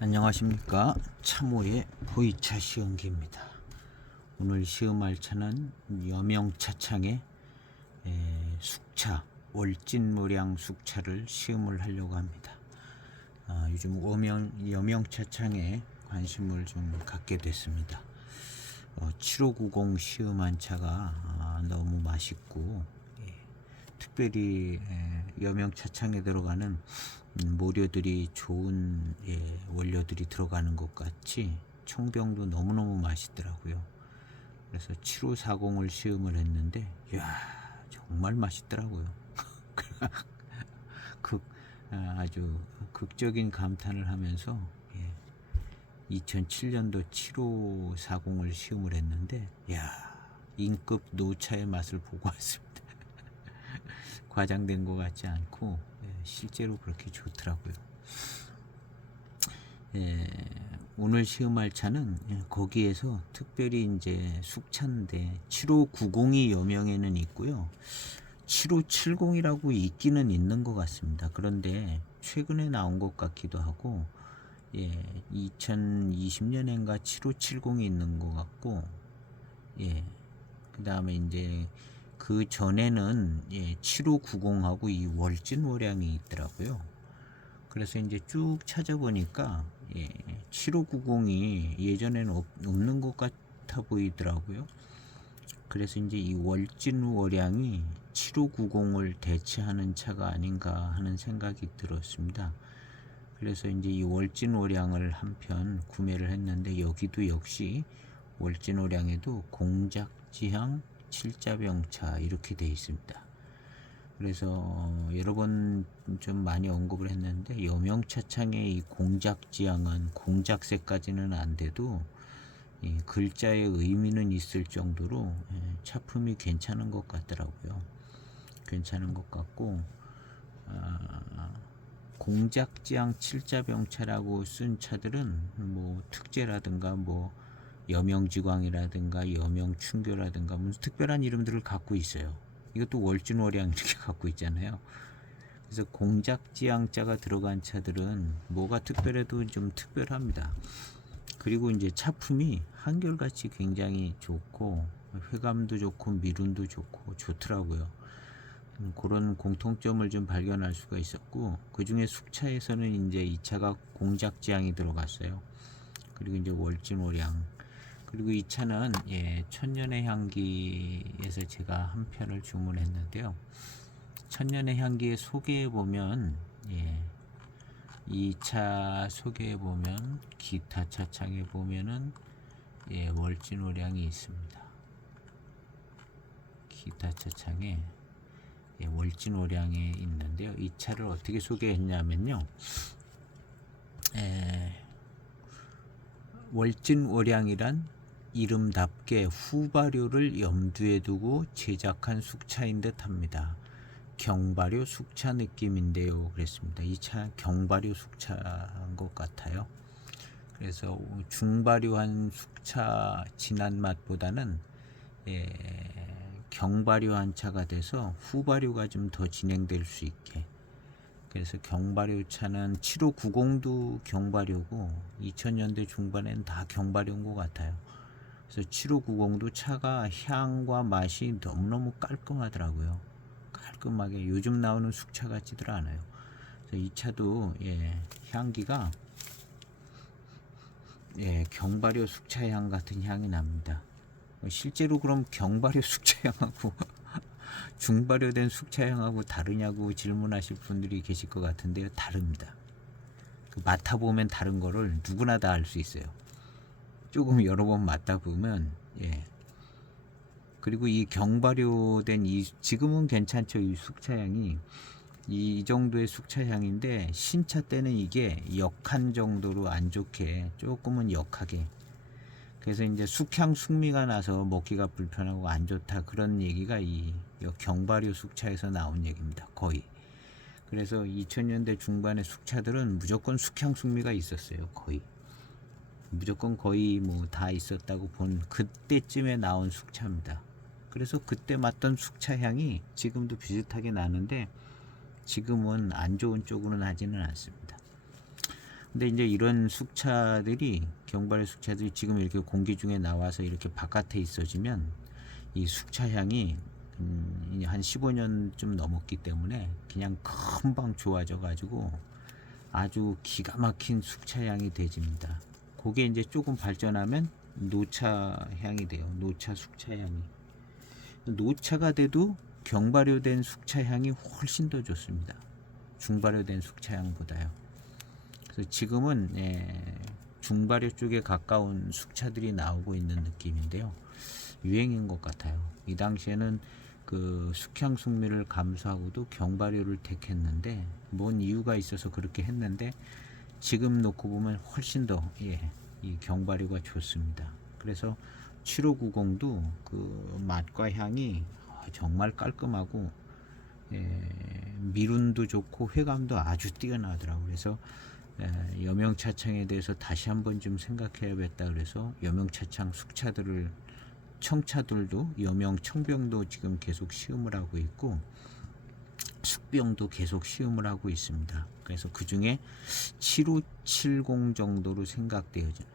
안녕하십니까. 참호의 보이차 시험기입니다. 오늘 시험할 차는 여명차창의 숙차, 월진모량 숙차를 시험을 하려고 합니다. 요즘 여명차창에 관심을 좀 갖게 됐습니다. 7590 시험한 차가 너무 맛있고, 특별히 여명차창에 들어가는 모료들이 좋은 원료들이 들어가는 것 같이 청병도 너무너무 맛있더라고요. 그래서 7540을 시음을 했는데 정말 맛있더라고요. 아주 극적인 감탄을 하면서 2007년도 7540을 시음을 했는데 인급 노차의 맛을 보고 왔습니다. 과장된 것 같지 않고 실제로 그렇게 좋더라고요. 오늘 시음할 차는 거기에서 특별히 이제 숙차인데 7590이 여명에는 있고요. 7570이라고 있기는 있는 것 같습니다. 그런데 최근에 나온 것 같기도 하고 2020년인가 7570이 있는 것 같고 그 다음에 이제 그 전에는 7590하고 이 월진모량이 있더라고요. 그래서 이제 쭉 찾아보니까 7590이 예전에는 없는 것 같아 보이더라고요. 그래서 이제 이 월진모량이 7590을 대체하는 차가 아닌가 하는 생각이 들었습니다. 그래서 이제 이 월진모량을 한 편 구매를 했는데 여기도 역시 월진모량에도 공작지향 7자병차 이렇게 되어 있습니다. 그래서 여러 번 좀 많이 언급을 했는데 여명차창의 이 공작지향은 공작새까지는 안 돼도 글자의 의미는 있을 정도로 차품이 괜찮은 것 같더라고요. 괜찮은 것 같고 공작지향 7자병차라고 쓴 차들은 뭐 특제라든가 뭐 여명지광이라든가 여명춘교라든가 무슨 특별한 이름들을 갖고 있어요. 이것도 월진월양 이렇게 갖고 있잖아요. 그래서 공작지향자가 들어간 차들은 뭐가 특별해도 좀 특별합니다. 그리고 이제 차품이 한결같이 굉장히 좋고 회감도 좋고 미륜도 좋고 좋더라고요. 그런 공통점을 좀 발견할 수가 있었고, 그 중에 숙차에서는 이제 이 차가 공작지향이 들어갔어요. 그리고 이제 월진월양, 그리고 이 차는 천년의 향기에서 제가 한 편을 주문했는데요. 천년의 향기의 소개에 보면 이 차 소개에 보면 기타 차창에 보면은 월진오량이 있습니다. 기타 차창에 월진오량이 있는데요. 이 차를 어떻게 소개했냐면요. 월진오량이란 이름답게 후발효를 염두에 두고 제작한 숙차인 듯 합니다. 경발효 숙차 느낌인데요. 그랬습니다. 이 차 경발효 숙차인 것 같아요. 그래서 중발효한 숙차 진한 맛보다는 경발효한 차가 돼서 후발효가 좀 더 진행될 수 있게, 그래서 경발효 차는 7590도 경발효고 2000년대 중반에는 다 경발효인 것 같아요. 그래서 7590도 차가 향과 맛이 너무너무 깔끔하더라고요. 깔끔하게 요즘 나오는 숙차 같지들 않아요. 그래서 이 차도 향기가 경발효 숙차향 같은 향이 납니다. 실제로 그럼 경발효 숙차향하고 중발효된 숙차향하고 다르냐고 질문하실 분들이 계실 것 같은데요. 다릅니다. 맡아보면 다른 거를 누구나 다 알 수 있어요. 조금 여러 번 맡아보면 그리고 이 경발효된 지금은 괜찮죠. 이 숙차향이 이 정도의 숙차향인데 신차 때는 이게 역한 정도로 안 좋게 조금은 역하게, 그래서 이제 숙향 숙미가 나서 먹기가 불편하고 안 좋다, 그런 얘기가 이 경발효 숙차에서 나온 얘기입니다. 거의. 그래서 2000년대 중반의 숙차들은 무조건 숙향 숙미가 있었어요. 거의 무조건 거의 뭐 다 있었다고 본 그때쯤에 나온 숙차입니다. 그래서 그때 맡던 숙차 향이 지금도 비슷하게 나는데 지금은 안 좋은 쪽으로 나지는 않습니다. 근데 이제 이런 숙차들이 경발의 숙차들이 지금 이렇게 공기 중에 나와서 이렇게 바깥에 있어지면 이 숙차향이 이제 한 15년쯤 넘었기 때문에 그냥 금방 좋아져 가지고 아주 기가 막힌 숙차향이 되집니다. 그게 이제 조금 발전하면 노차 향이 돼요. 노차 숙차향이. 노차가 돼도 경발효된 숙차향이 훨씬 더 좋습니다. 중발효된 숙차향보다요. 그래서 지금은 중발효 쪽에 가까운 숙차들이 나오고 있는 느낌인데요. 유행인 것 같아요. 이 당시에는 그 숙향 숙미를 감수하고도 경발효를 택했는데 뭔 이유가 있어서 그렇게 했는데 지금 놓고 보면 훨씬 더 이 경발효가 좋습니다. 그래서 7590도 그 맛과 향이 정말 깔끔하고 미룬도 좋고 회감도 아주 뛰어나더라고요. 그래서 여명차창에 대해서 다시 한번 좀 생각해야겠다. 그래서 여명차창 숙차들을 청차들도 여명 청병도 지금 계속 시음을 하고 있고 숙병도 계속 시음을 하고 있습니다. 그래서 그 중에 7570 정도로 생각되어지는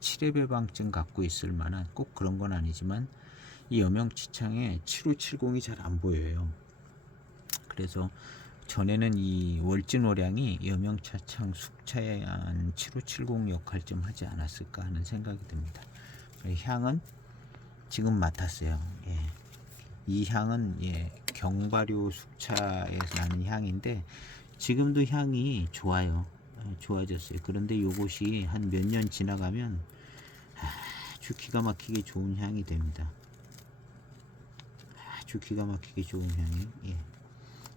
7회 배방증 갖고 있을 만한 꼭 그런 건 아니지만 이 여명차창에 7570이 잘 안 보여요. 그래서 전에는 이 월진오량이 여명차창 숙차에 한 7570 역할 좀 하지 않았을까 하는 생각이 듭니다. 향은 지금 맡았어요. 이 향은 경발효 숙차에서 나는 향인데 지금도 향이 좋아요. 좋아졌어요. 그런데 이것이 한 몇 년 지나가면 아주 기가 막히게 좋은 향이 됩니다. 아주 기가 막히게 좋은 향이.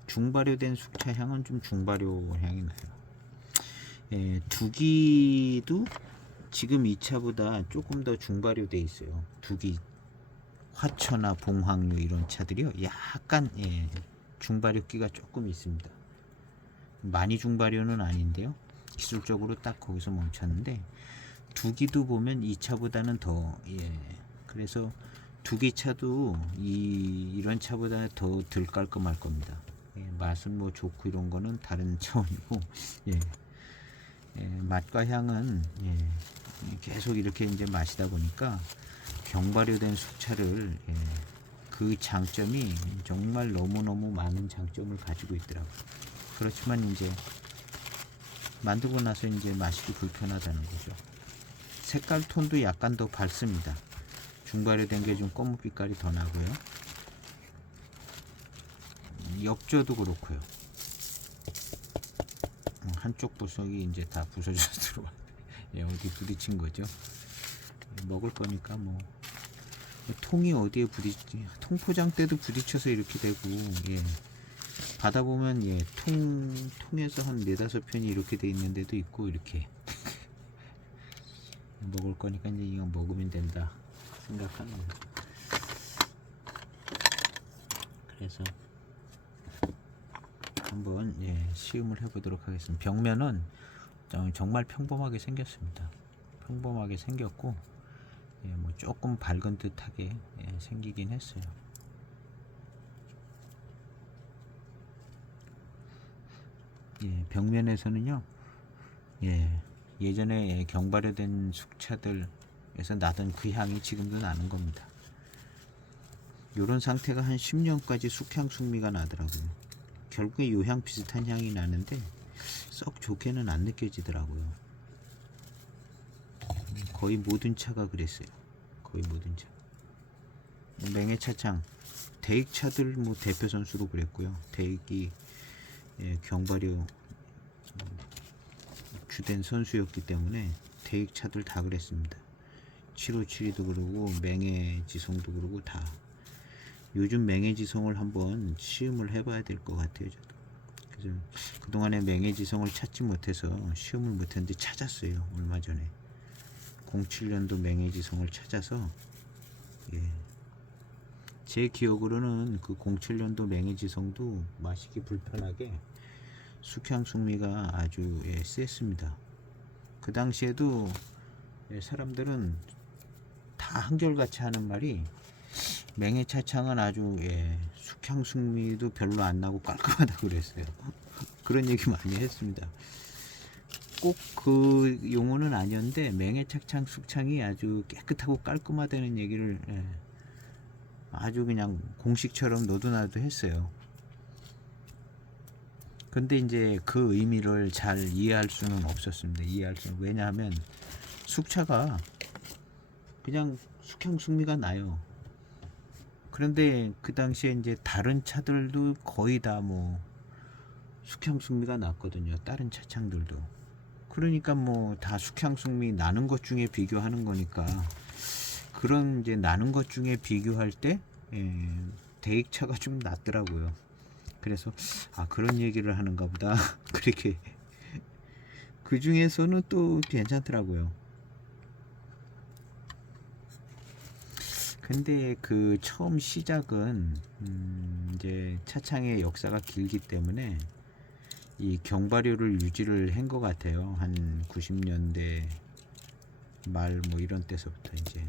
중발효된 숙차 향은 좀 중발효 향이 나요. 두기도 지금 이 차보다 조금 더 중발효돼 있어요. 두기 화초나 봉황류 이런 차들이요. 약간 중발효기가 조금 있습니다. 많이 중발효는 아닌데요. 기술적으로 딱 거기서 멈췄는데 두기도 보면 이 차보다는 더 그래서 두기 차도 이런 차보다 더 덜 깔끔할 겁니다. 맛은 뭐 좋고 이런 거는 다른 차원이고 맛과 향은 계속 이렇게 이제 마시다 보니까 경발효된 숙차를 그 장점이 정말 너무너무 많은 장점을 가지고 있더라고요. 그렇지만 이제 만들고 나서 이제 마시기 불편하다는 거죠. 색깔 톤도 약간 더 밝습니다. 중발효된 게 좀 검은 빛깔이 더 나고요. 엽조도 그렇고요. 한쪽 보석이 이제 다 부서져서 들어와. 어디 부딪힌 거죠. 먹을 거니까 뭐 통이 어디에 부딪지, 통포장 때도 부딪혀서 이렇게 되고 받아보면 통에서 한 4-5편이 이렇게 돼 있는 데도 있고 이렇게 먹을 거니까 이제 이거 먹으면 된다 생각하는 거죠. 그래서 한번 시음을 해보도록 하겠습니다. 벽면은 정말 평범하게 생겼습니다. 평범하게 생겼고 뭐 조금 밝은 듯하게 생기긴 했어요. 벽면에서는요 예전에 경발효된 숙차들에서 나던 그 향이 지금도 나는 겁니다. 요런 상태가 한 10년까지 숙향 숙미가 나더라고요. 결국에 요 향 비슷한 향이 나는데 썩 좋게는 안 느껴지더라고요. 거의 모든 차가 그랬어요. 거의 모든 차. 맹해차창 대익차들 뭐 대표 선수로 그랬고요. 대익이 경발효 주된 선수였기 때문에 대익차들 다 그랬습니다. 7572도 그러고 맹해지성도 그러고 다. 요즘 맹해지성을 한번 시음을 해봐야 될 것 같아요. 저도. 그래서 그동안에 맹해지성을 찾지 못해서 시음을 못했는데 찾았어요. 얼마 전에 07년도 맹해지성을 찾아서 제 기억으로는 그 07년도 맹해지성도 마시기 불편하게 숙향 숙미가 아주 셌습니다. 그 당시에도 사람들은 다 한결같이 하는 말이 맹해차창은 아주 숙향 숙미도 별로 안 나고 깔끔하다고 그랬어요. 그런 얘기 많이 했습니다. 꼭 그 용어는 아니었는데 맹해착창 숙창이 아주 깨끗하고 깔끔하다는 얘기를 아주 그냥 공식처럼 너도나도 했어요. 근데 이제 그 의미를 잘 이해할 수는 없었습니다. 왜냐하면 숙차가 그냥 숙향숙미가 나요. 그런데 그 당시에 이제 다른 차들도 거의 다 뭐 숙향숙미가 났거든요. 다른 차창들도. 그러니까 뭐 다 숙향숙미 나는 것 중에 비교하는 거니까 그런 이제 나는 것 중에 비교할 때 대익차가 좀 낫더라고요. 그래서 그런 얘기를 하는가 보다. 그렇게 그 중에서는 또 괜찮더라고요. 근데 그 처음 시작은 이제 차창의 역사가 길기 때문에 이 경발효를 유지를 한 것 같아요. 한 90년대 말 뭐 이런 때서부터 이제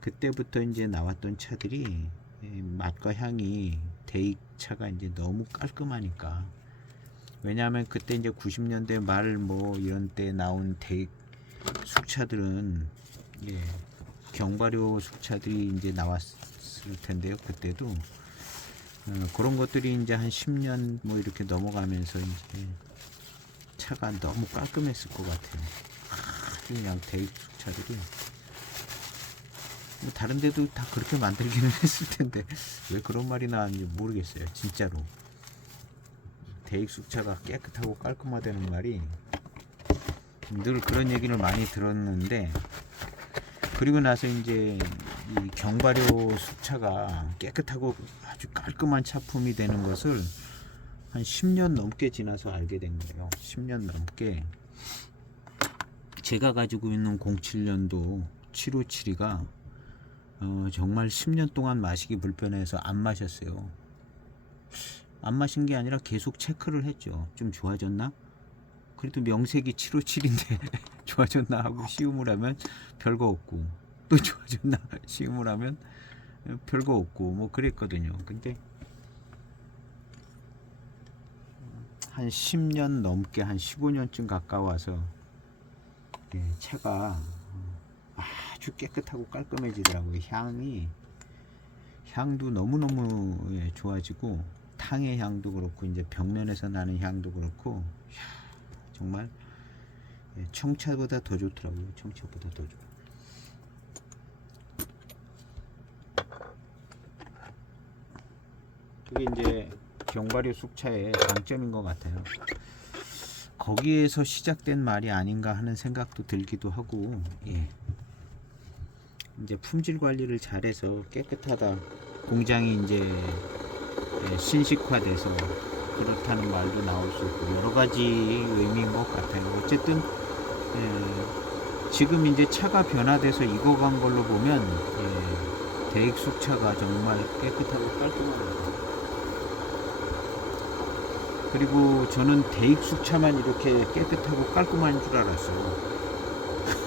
그때부터 이제 나왔던 차들이 맛과 향이 대익차가 이제 너무 깔끔하니까. 왜냐하면 그때 이제 90년대 말 뭐 이런 때 나온 대익 숙차들은 경발효 숙차들이 이제 나왔을 텐데요. 그때도 그런 것들이 이제 한 10년 뭐 이렇게 넘어가면서 이제 차가 너무 깔끔했을 것 같아요. 아주 그냥 대익 숙차들이 뭐 다른 데도 다 그렇게 만들기는 했을 텐데 왜 그런 말이 나왔는지 모르겠어요. 진짜로 대익 숙차가 깨끗하고 깔끔하다는 말이 늘 그런 얘기를 많이 들었는데, 그리고 나서 이제 이 경발효 숙차가 깨끗하고 아주 깔끔한 차품이 되는 것을 한 10년 넘게 지나서 알게 된 거예요. 10년 넘게. 제가 가지고 있는 07년도 757이가 정말 10년 동안 마시기 불편해서 안 마셨어요. 안 마신 게 아니라 계속 체크를 했죠. 좀 좋아졌나? 그래도 명색이 757인데 좋아졌나 하고 시음을 하면 별거 없고, 또 좋아졌나 시음을 하면 별거 없고 뭐 그랬거든요. 근데 한 10년 넘게, 한 15년쯤 가까워서 차가 아주 깨끗하고 깔끔해지더라고요. 향도 너무너무 좋아지고, 탕의 향도 그렇고 이제 벽면에서 나는 향도 그렇고 정말 청차보다 더 좋더라고요. 청차보다 더 좋아. 그게 이제 경발효 숙차의 장점인 것 같아요. 거기에서 시작된 말이 아닌가 하는 생각도 들기도 하고, 이제 품질 관리를 잘해서 깨끗하다, 공장이 이제 신식화돼서 그렇다는 말도 나올 수 있고 여러 가지 의미인 것 같아요. 어쨌든 지금 이제 차가 변화돼서 익어간 걸로 보면 대익 숙차가 정말 깨끗하고 깔끔합니다. 그리고 저는 대익 숙차만 이렇게 깨끗하고 깔끔한 줄 알았어요.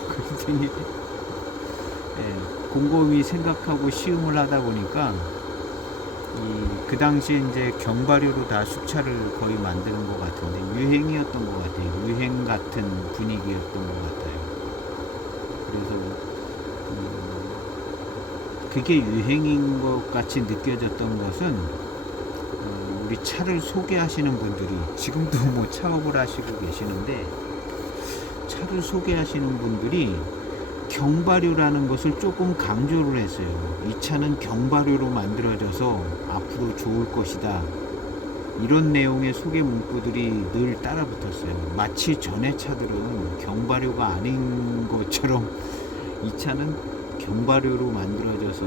그랬더니 곰곰이 생각하고 시음을 하다 보니까 그 당시에 이제 경발효로 다 숙차를 거의 만드는 것 같은데 유행이었던 것 같아요. 유행 같은 분위기였던 것 같아요. 그래서 그게 유행인 것 같이 느껴졌던 것은 우리 차를 소개하시는 분들이 지금도 뭐 차업을 하시고 계시는데, 차를 소개하시는 분들이 경발효라는 것을 조금 강조를 했어요. 이 차는 경발효로 만들어져서 앞으로 좋을 것이다, 이런 내용의 소개 문구들이 늘 따라붙었어요. 마치 전에 차들은 경발효가 아닌 것처럼 이 차는 경발효로 만들어져서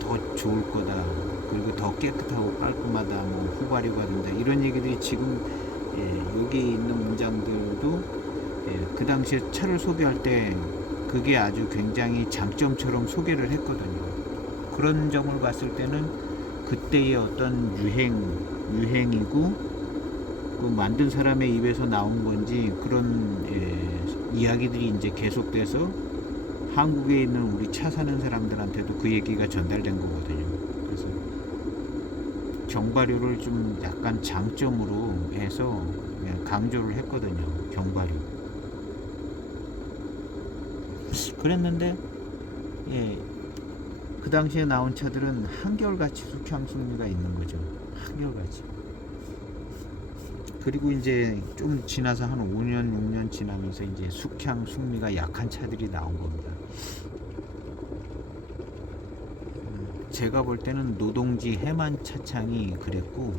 더 좋을 거다, 그리고 더 깨끗하고 깔끔하다, 뭐 후발효가 된다, 이런 얘기들이 지금 여기 있는 문장들도 그 당시에 차를 소개할 때 그게 아주 굉장히 장점처럼 소개를 했거든요. 그런 점을 봤을 때는 그때의 어떤 유행이고 그 만든 사람의 입에서 나온 건지 그런 이야기들이 이제 계속돼서 한국에 있는 우리 차 사는 사람들한테도 그 얘기가 전달된 거거든요. 그래서 경발효를 좀 약간 장점으로 해서 강조를 했거든요. 경발효. 그랬는데 예, 그 당시에 나온 차들은 한결같이 숙향 승리가 있는 거죠. 한결같이. 그리고 이제 좀 지나서 한 5년 6년 지나면서 이제 숙향 승리가 약한 차들이 나온 겁니다. 제가 볼 때는 노동지 해만 차창이 그랬고,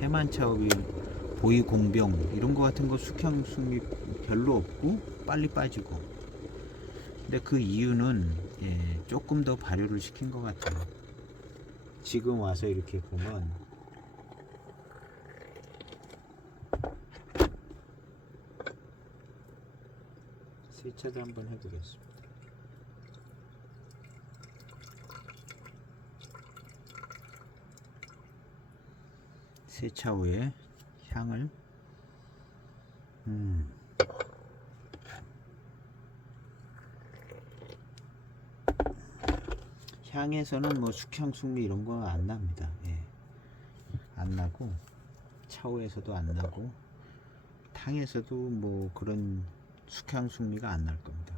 해만 차업이 보이 공병 이런 거 같은 거 숙향 승리 별로 없고 빨리 빠지고. 근데 그 이유는 예, 조금 더 발효를 시킨 것 같아요. 지금 와서 이렇게 보면 세차도 한번 해보겠습니다. 세차 후에 향을 향에서는 뭐 숙향 숙미 이런 거 안 납니다. 예. 안 나고 차후에서도 안 나고 탕에서도 뭐 그런 숙향 숙미가 안 날 겁니다.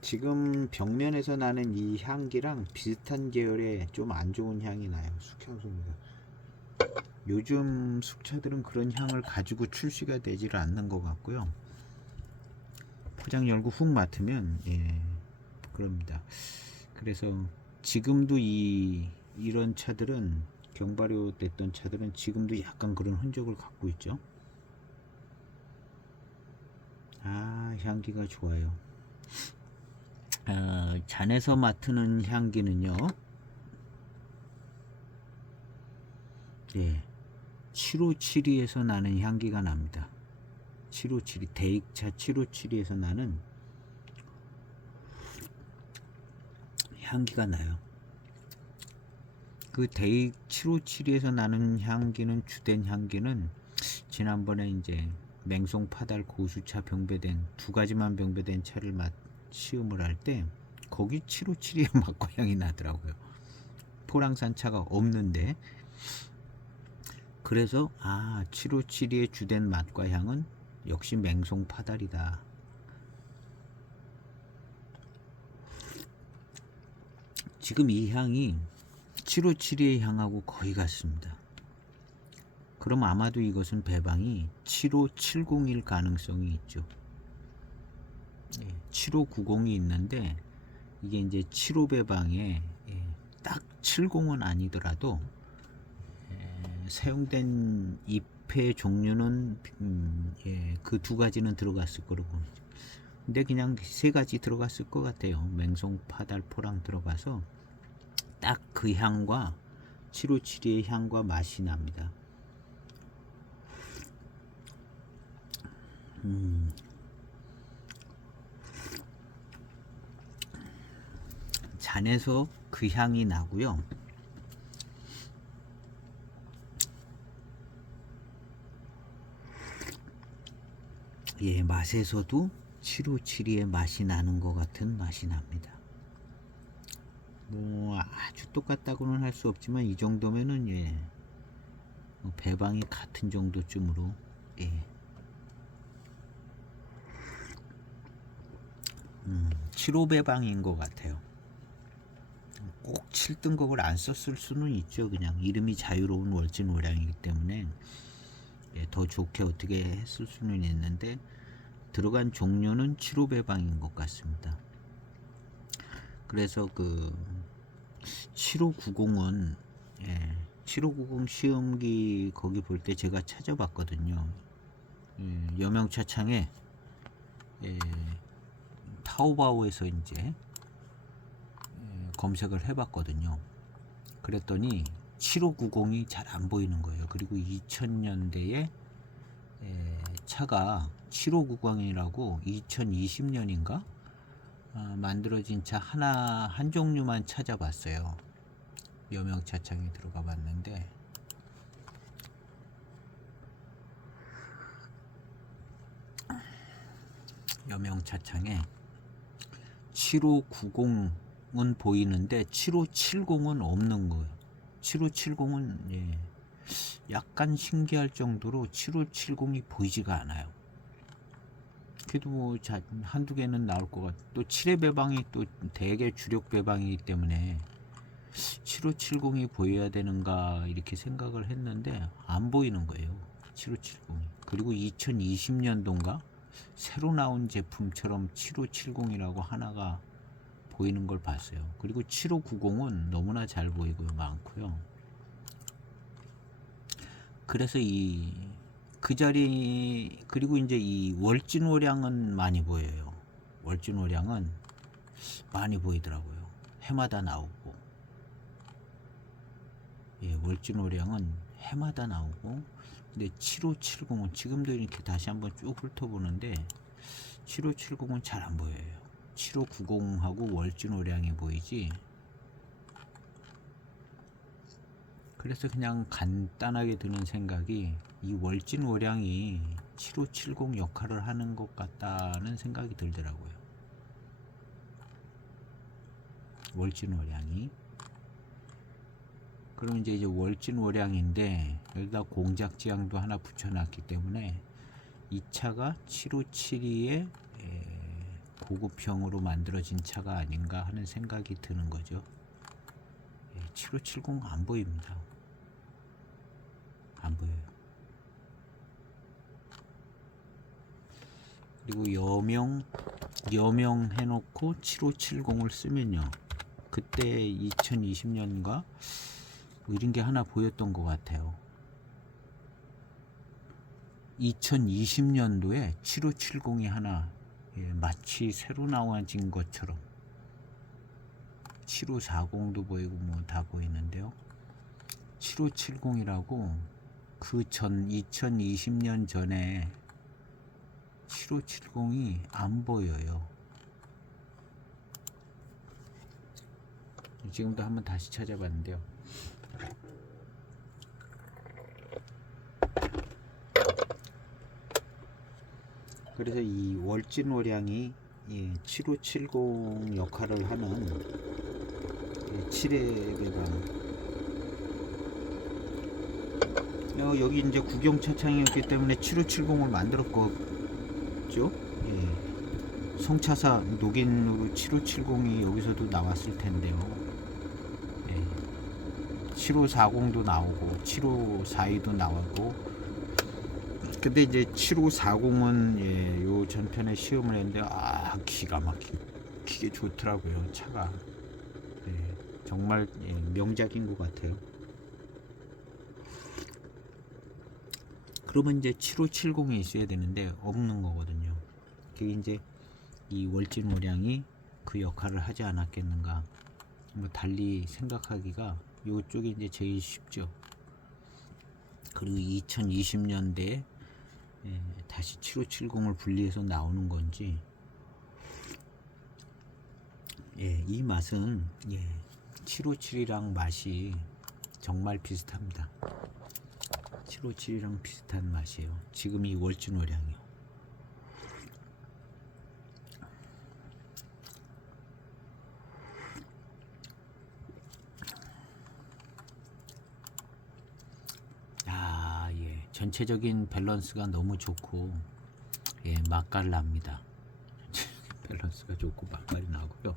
지금 벽면에서 나는 이 향기랑 비슷한 계열의 좀 안 좋은 향이 나요. 숙향 숙미가. 요즘 숙차들은 그런 향을 가지고 출시가 되지를 않는 것 같고요. 포장 열고 훅 맡으면 예, 그럽니다. 그래서 지금도 이런 차들은 경발효 됐던 차들은 지금도 약간 그런 흔적을 갖고 있죠. 아, 향기가 좋아요. 아, 잔에서 맡는 향기는요, 예, 7572에서 나는 향기가 납니다. 7572 대익차 7572에서 나는 향기가 나요. 그 대익 7572에서 나는 향기는, 주된 향기는 지난번에 이제 맹송 파달 고수차 병배된 두 가지만 병배된 차를 시음을 할 때 거기 757의 맛과 향이 나더라고요. 포랑산 차가 없는데. 그래서 아, 757의 주된 맛과 향은 역시 맹송 파달이다. 지금 이 향이 757의 향하고 거의 같습니다. 그럼 아마도 이것은 배방이 75701 가능성이 있죠. 7590이 있는데 이게 이제 75 배방에 딱 70은 아니더라도 사용된 잎의 종류는 그 두 가지는 들어갔을 거라고. 근데 그냥 세 가지 들어갔을 것 같아요. 맹송, 파달, 포랑 들어가서 딱 그 향과 757의 향과 맛이 납니다. 잔에서 그 향이 나고요. 예, 맛에서도 757의 맛이 나는 것 같은 맛이 납니다. 뭐 아주 똑같다고는 할 수 없지만 이 정도면은 예, 뭐 배방이 같은 정도쯤으로 예. 7호 배방인 것 같아요. 꼭 7등급을 안 썼을 수는 있죠. 그냥 이름이 자유로운 월진 월량이기 때문에 예, 더 좋게 어떻게 했을 수는 있는데 들어간 종류는 7호 배방인 것 같습니다. 그래서 그 7590은 예, 7590 시음기 거기 볼 때 제가 찾아봤거든요. 예, 여명차창에 예, 타오바오에서 이제 검색을 해봤거든요. 그랬더니 7590이 잘 안 보이는 거예요. 그리고 2000년대에 차가 7590이라고 2020년인가 만들어진 차 한 종류만 찾아봤어요. 여명차창에 들어가 봤는데 여명차창에 7590은 보이는데 7570은 없는 거예요. 7570은 예, 약간 신기할 정도로 7570이 보이지가 않아요. 그래도 뭐 한두 개는 나올 것 같아. 또 7회 배방이 또 대개 주력 배방이기 때문에 7570이 보여야 되는가 이렇게 생각을 했는데 안 보이는 거예요. 7570이. 그리고 2020년도인가 새로 나온 제품처럼 7570이라고 하나가 보이는 걸 봤어요. 그리고 7590은 너무나 잘 보이고 많고요. 그래서 그 자리, 그리고 이제 이 월진오량은 많이 보여요. 월진오량은 많이 보이더라고요. 해마다 나오고. 예, 월진오량은 해마다 나오고. 근데 7570은 지금도 이렇게 다시 한번 쭉 훑어보는데 7570은 잘 안 보여요. 7590하고 월진오량이 보이지. 그래서 그냥 간단하게 드는 생각이 이 월진오량이 7570 역할을 하는 것 같다는 생각이 들더라고요. 월진오량이. 그럼 이제 월진오량인데 여기다 공작지향도 하나 붙여놨기 때문에 이 차가 7572의 고급형으로 만들어진 차가 아닌가 하는 생각이 드는 거죠. 7570 안 보입니다. 안 보여요. 그리고 여명 해놓고 7570을 쓰면요. 그때 2020년인가 이런 게 하나 보였던 것 같아요. 2020년도에 7570이 하나 마치 새로 나와진 것처럼 7540도 보이고 뭐 다 보이는데요. 7570이라고 그 전 2020년 전에 7570이 안 보여요. 지금도 한번 다시 찾아봤는데요. 그래서 이 월진오량이 7570 역할을 하는 7회 배방. 여기 이제 구경차창이었기 때문에 7570을 만들었겠죠. 예. 성차사 녹인으로 7570이 여기서도 나왔을 텐데요. 예. 7540도 나오고 7542도 나오고. 근데 이제 7540은 요 전편에 시음을 했는데 기가 막히게 좋더라고요. 차가. 예. 정말 명작인 것 같아요. 그러면 이제 7570이 있어야 되는데 없는 거거든요. 그게 이제 이 월진오량이 그 역할을 하지 않았겠는가. 뭐 달리 생각하기가 요쪽이 이제 제일 쉽죠. 그리고 2020년대에 다시 7570을 분리해서 나오는 건지, 이 맛은 757이랑 맛이 정말 비슷합니다. 757이랑 비슷한 맛이에요. 지금 이 월진오량이요. 전체적인 밸런스가 너무 좋고 맛깔 납니다. 전체적인 밸런스가 좋고 맛깔이 나고요.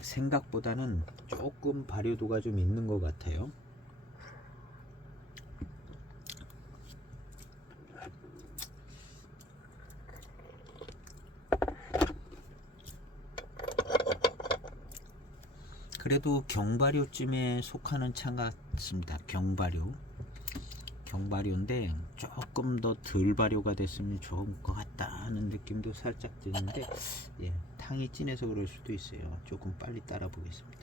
생각보다는 조금 발효도가 좀 있는 것 같아요. 그래도 경발효쯤에 속하는 차 같습니다. 경발효인데 조금 더 덜 발효가 됐으면 좋을 것 같다 하는 느낌도 살짝 드는데 탕이 진해서 그럴 수도 있어요. 조금 빨리 따라 보겠습니다.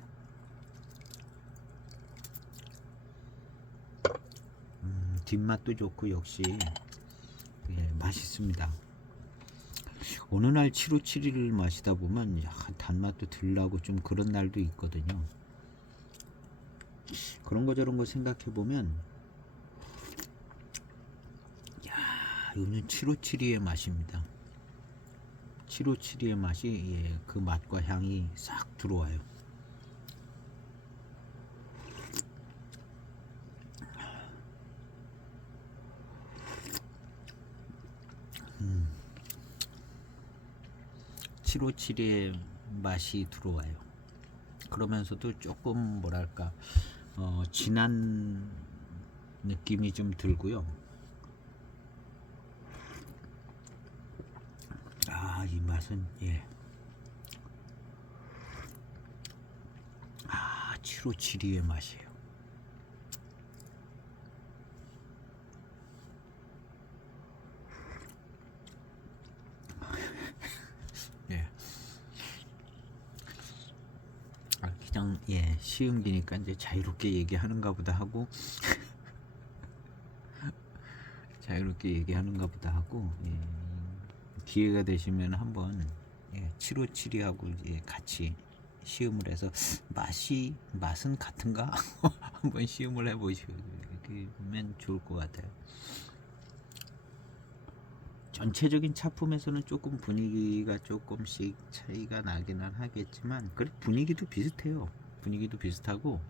뒷맛도 좋고 역시 맛있습니다. 어느 날 7571을 마시다 보면 단맛도 덜 나고 좀 그런 날도 있거든요. 그런 거 저런 거 생각해 보면 이거는 7572의 맛입니다. 7572의 맛이 그 맛과 향이 싹 들어와요. 757의 맛이 들어와요. 그러면서도 조금 뭐랄까 진한 느낌이 좀 들고요. 이 맛은 7572의 맛이에요. 그냥 시음기니까 이제 자유롭게 얘기하는가 보다 하고 기회가 되시면 한번 757이하고 같이 시음을 해서 맛은 같은가 한번 시음을 해보시면 좋을 것 같아요. 전체적인 차품에서는 조금 분위기가 조금씩 차이가 나기는 하겠지만 그래 분위기도 비슷해요. 분위기도 비슷하고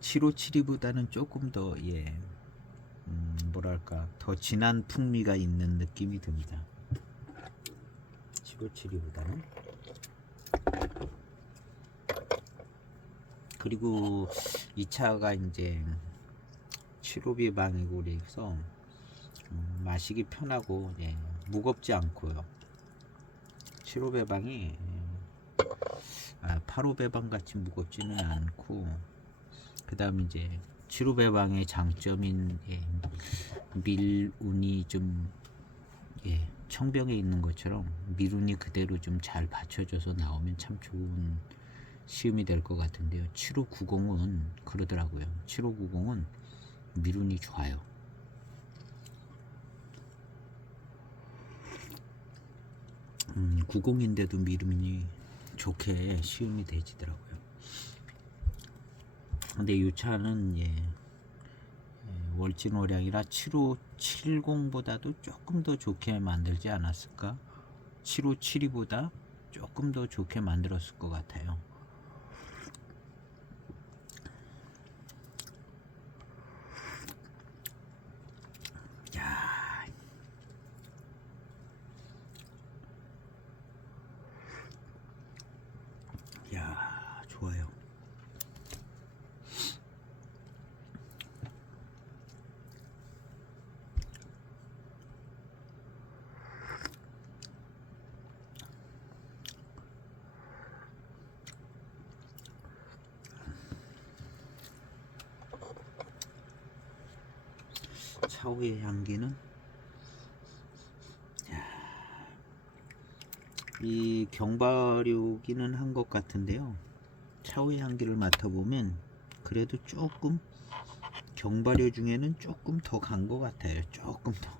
7572보다는 조금 더 뭐랄까 더 진한 풍미가 있는 느낌이 듭니다. 7572보다는. 그리고 이 차가 이제 7호비방이고 그래서 마시기 편하고 무겁지 않고요. 7호배방이 8호배방 같이 무겁지는 않고, 그 다음 이제 7호배방의 장점인 밀운이 좀 청병에 있는 것처럼 밀운이 그대로 좀 잘 받쳐져서 나오면 참 좋은 시음이 될 것 같은데요. 7590은 그러더라고요. 7590은 밀운이 좋아요. 음, 90인데도 밀운이 좋게 시음이 되지더라고요. 근데 이 차는 월진호량이라 7570보다도 조금 더 좋게 만들지 않았을까? 7572보다 조금 더 좋게 만들었을 것 같아요. 야, 좋아요. 차후의 향기는 이 경발효기는 한 것 같은데요. 차후의 향기를 맡아보면 그래도 조금 경발효 중에는 조금 더 간 것 같아요. 조금 더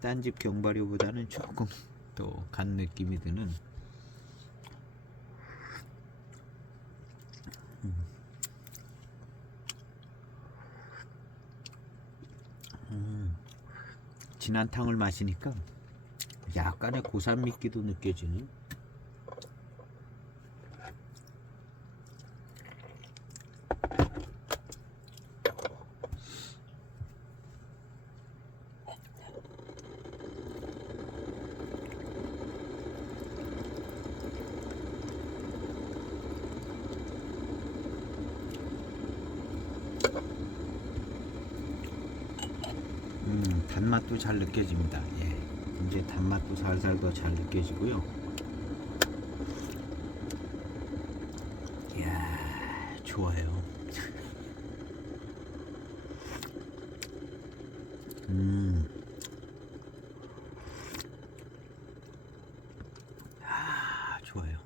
딴집 경발효보다는 조금 더 간 느낌이 드는. 진한 탕을 마시니까 약간의 고산미끼도 느껴지는. 단맛도 잘 느껴집니다. 이제 단맛도 살살 더 잘 느껴지고요. 이야, 좋아요. 좋아요.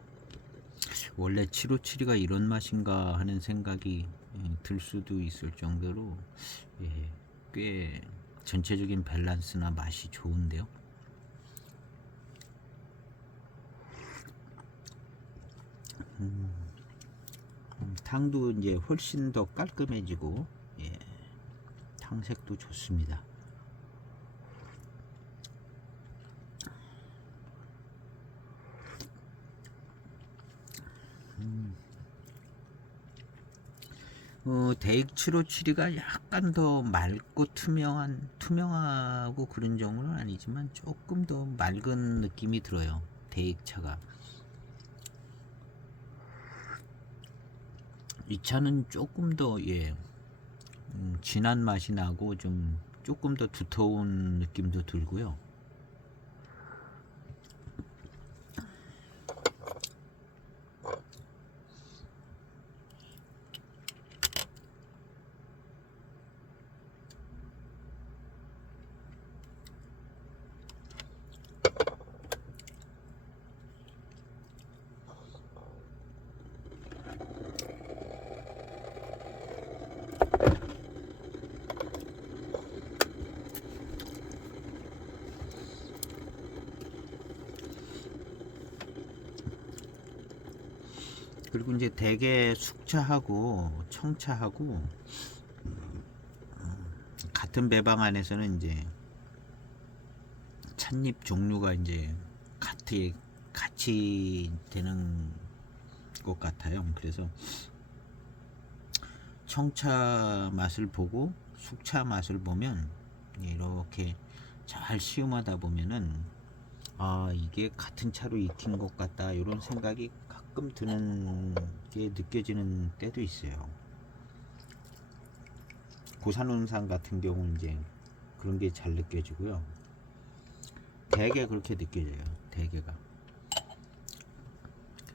원래 757이가 이런 맛인가 하는 생각이 들 수도 있을 정도로 꽤 전체적인 밸런스나 맛이 좋은데요. 탕도 이제 훨씬 더 깔끔해지고 탕색도 좋습니다. 대익 757이가 약간 더 맑고 투명하고 그런 정도는 아니지만 조금 더 맑은 느낌이 들어요. 대익 차가. 이 차는 조금 더 진한 맛이 나고 좀 조금 더 두터운 느낌도 들고요. 그리고 이제 대개 숙차하고 청차하고 같은 배방 안에서는 이제 찻잎 종류가 이제 같이 되는 것 같아요. 그래서 청차 맛을 보고 숙차 맛을 보면 이렇게 잘 시음하다 보면은 이게 같은 차로 익힌 것 같다 이런 생각이 가끔 드는 게 느껴지는 때도 있어요. 고산운산 같은 경우는 이제 그런 게 잘 느껴지고요. 대개 그렇게 느껴져요. 대개가.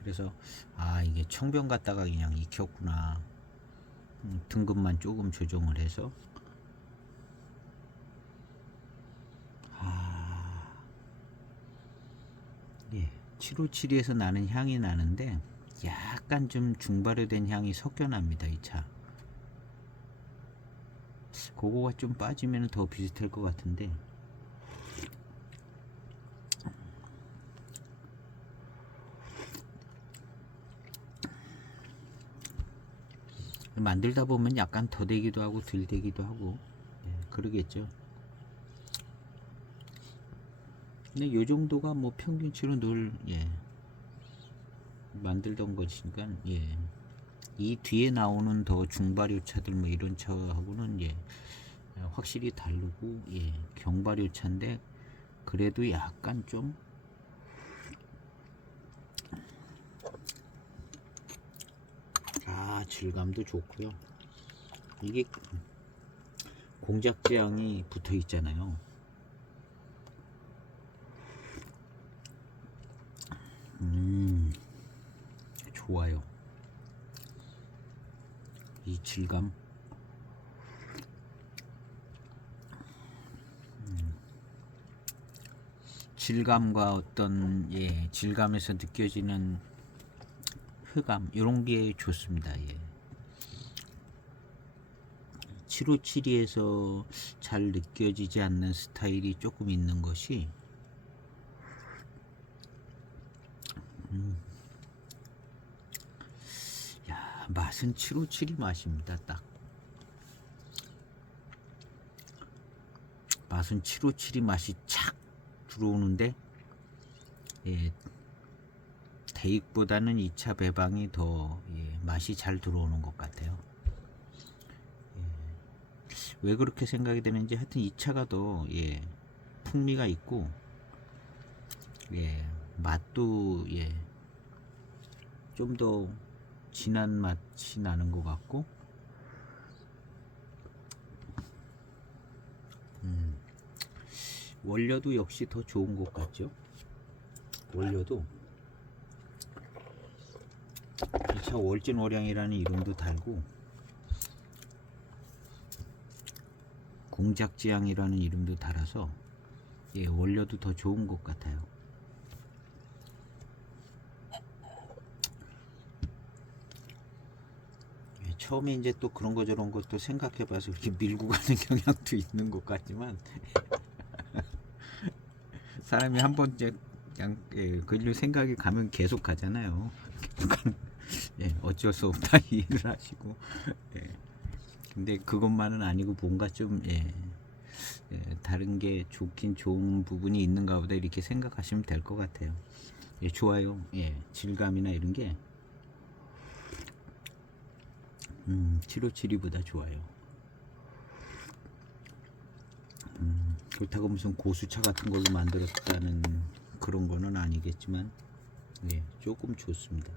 그래서 이게 청병 갖다가 그냥 익혔구나. 등급만 조금 조정을 해서 757에서 나는 향이 나는데 약간 좀 중발효된 향이 섞여 납니다. 이 차. 그거가 좀 빠지면 더 비슷할 것 같은데 만들다 보면 약간 더 되기도 하고 덜 되기도 하고 그러겠죠. 근데 요 정도가 뭐 평균치로 늘 만들던 것이니까 이 뒤에 나오는 더 중발효 차들 뭐 이런 차하고는 확실히 다르고 경발효 차인데 그래도 약간 좀 질감도 좋고요. 이게 공작지향이 붙어 있잖아요. 좋아요. 이 질감. 질감과 어떤 질감에서 느껴지는 흡감 이런 게 좋습니다. 757에서 잘 느껴지지 않는 스타일이 조금 있는 것이 맛은 757이 맛입니다. 딱 맛은 757이 맛이 착 들어오는데 대익보다는 2차 배방이 더 맛이 잘 들어오는 것 같아요. 왜 그렇게 생각이 되는지 하여튼 2차가 더 풍미가 있고 맛도 좀 더 진한 맛이 나는 것 같고 원료도 역시 더 좋은 것 같죠. 원료도 이 차 월진오량이라는 이름도 달고 공작지향이라는 이름도 달아서 원료도 더 좋은 것 같아요. 처음에 이제 또 그런 거 저런 것도 생각해봐서 이렇게 밀고 가는 경향도 있는 것 같지만 사람이 한 번 그냥 그걸로 생각이 가면 계속 가잖아요. 어쩔 수 없다 이해를 하시고 근데 그것만은 아니고 뭔가 좀 다른 게 좋긴 좋은 부분이 있는가 보다 이렇게 생각하시면 될 것 같아요. 좋아요. 질감이나 이런 게 757보다 좋아요. 그렇다고 무슨 고수차 같은 걸로 만들었다는 그런 거는 아니겠지만, 예, 조금 좋습니다.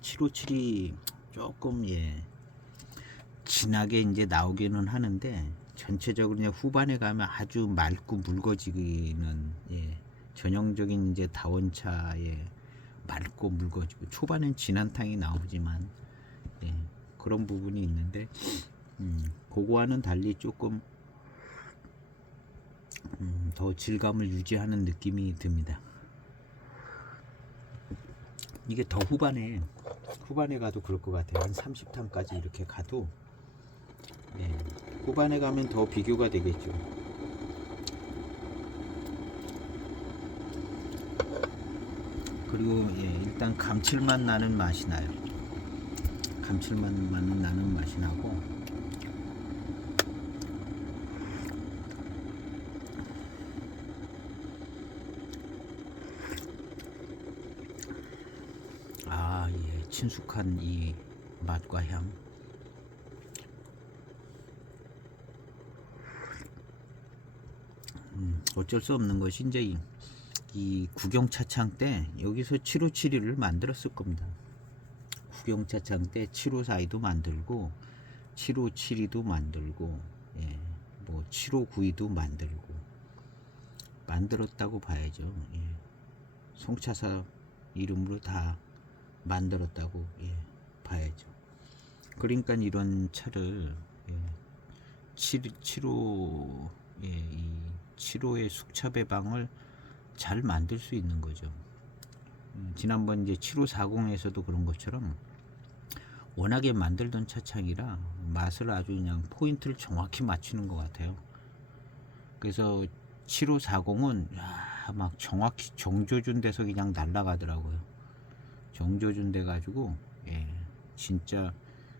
757이 조금, 예, 진하게 이제 나오기는 하는데, 전체적으로 그냥 후반에 가면 아주 맑고 묽어지기는, 예, 전형적인 이제 다원차에 맑고 묽어지고, 초반엔 진한 탕이 나오지만, 예, 그런 부분이 있는데, 그거와는 달리 조금 더 질감을 유지하는 느낌이 듭니다. 이게 더 후반에 가도 그럴 것 같아요. 한 30탄까지 이렇게 가도, 예, 후반에 가면 더 비교가 되겠죠. 그리고, 예, 일단 감칠맛 나는 맛이 나요. 감칠맛 나는 맛이 나고, 아, 예, 친숙한 이 맛과 향. 어쩔 수 없는 것이 이제 이 구경차창 때 여기서 757을 만들었을 겁니다. 구경차창 때 754도 만들고 7572도 만들고, 예, 뭐 7592도 만들었다고 봐야죠. 예. 송차사 이름으로 다 만들었다고, 예, 봐야죠. 그러니까 이런 차를, 예, 75, 예, 이 75의 숙차 배방을 잘 만들 수 있는 거죠. 지난번 이제 7540에서도 그런 것처럼 워낙에 만들던 차창이라 맛을 아주 그냥 포인트를 정확히 맞추는 것 같아요. 그래서 7540은 막 정확히 정조준 돼서 그냥 날아가더라고요. 정조준 돼 가지고, 예, 진짜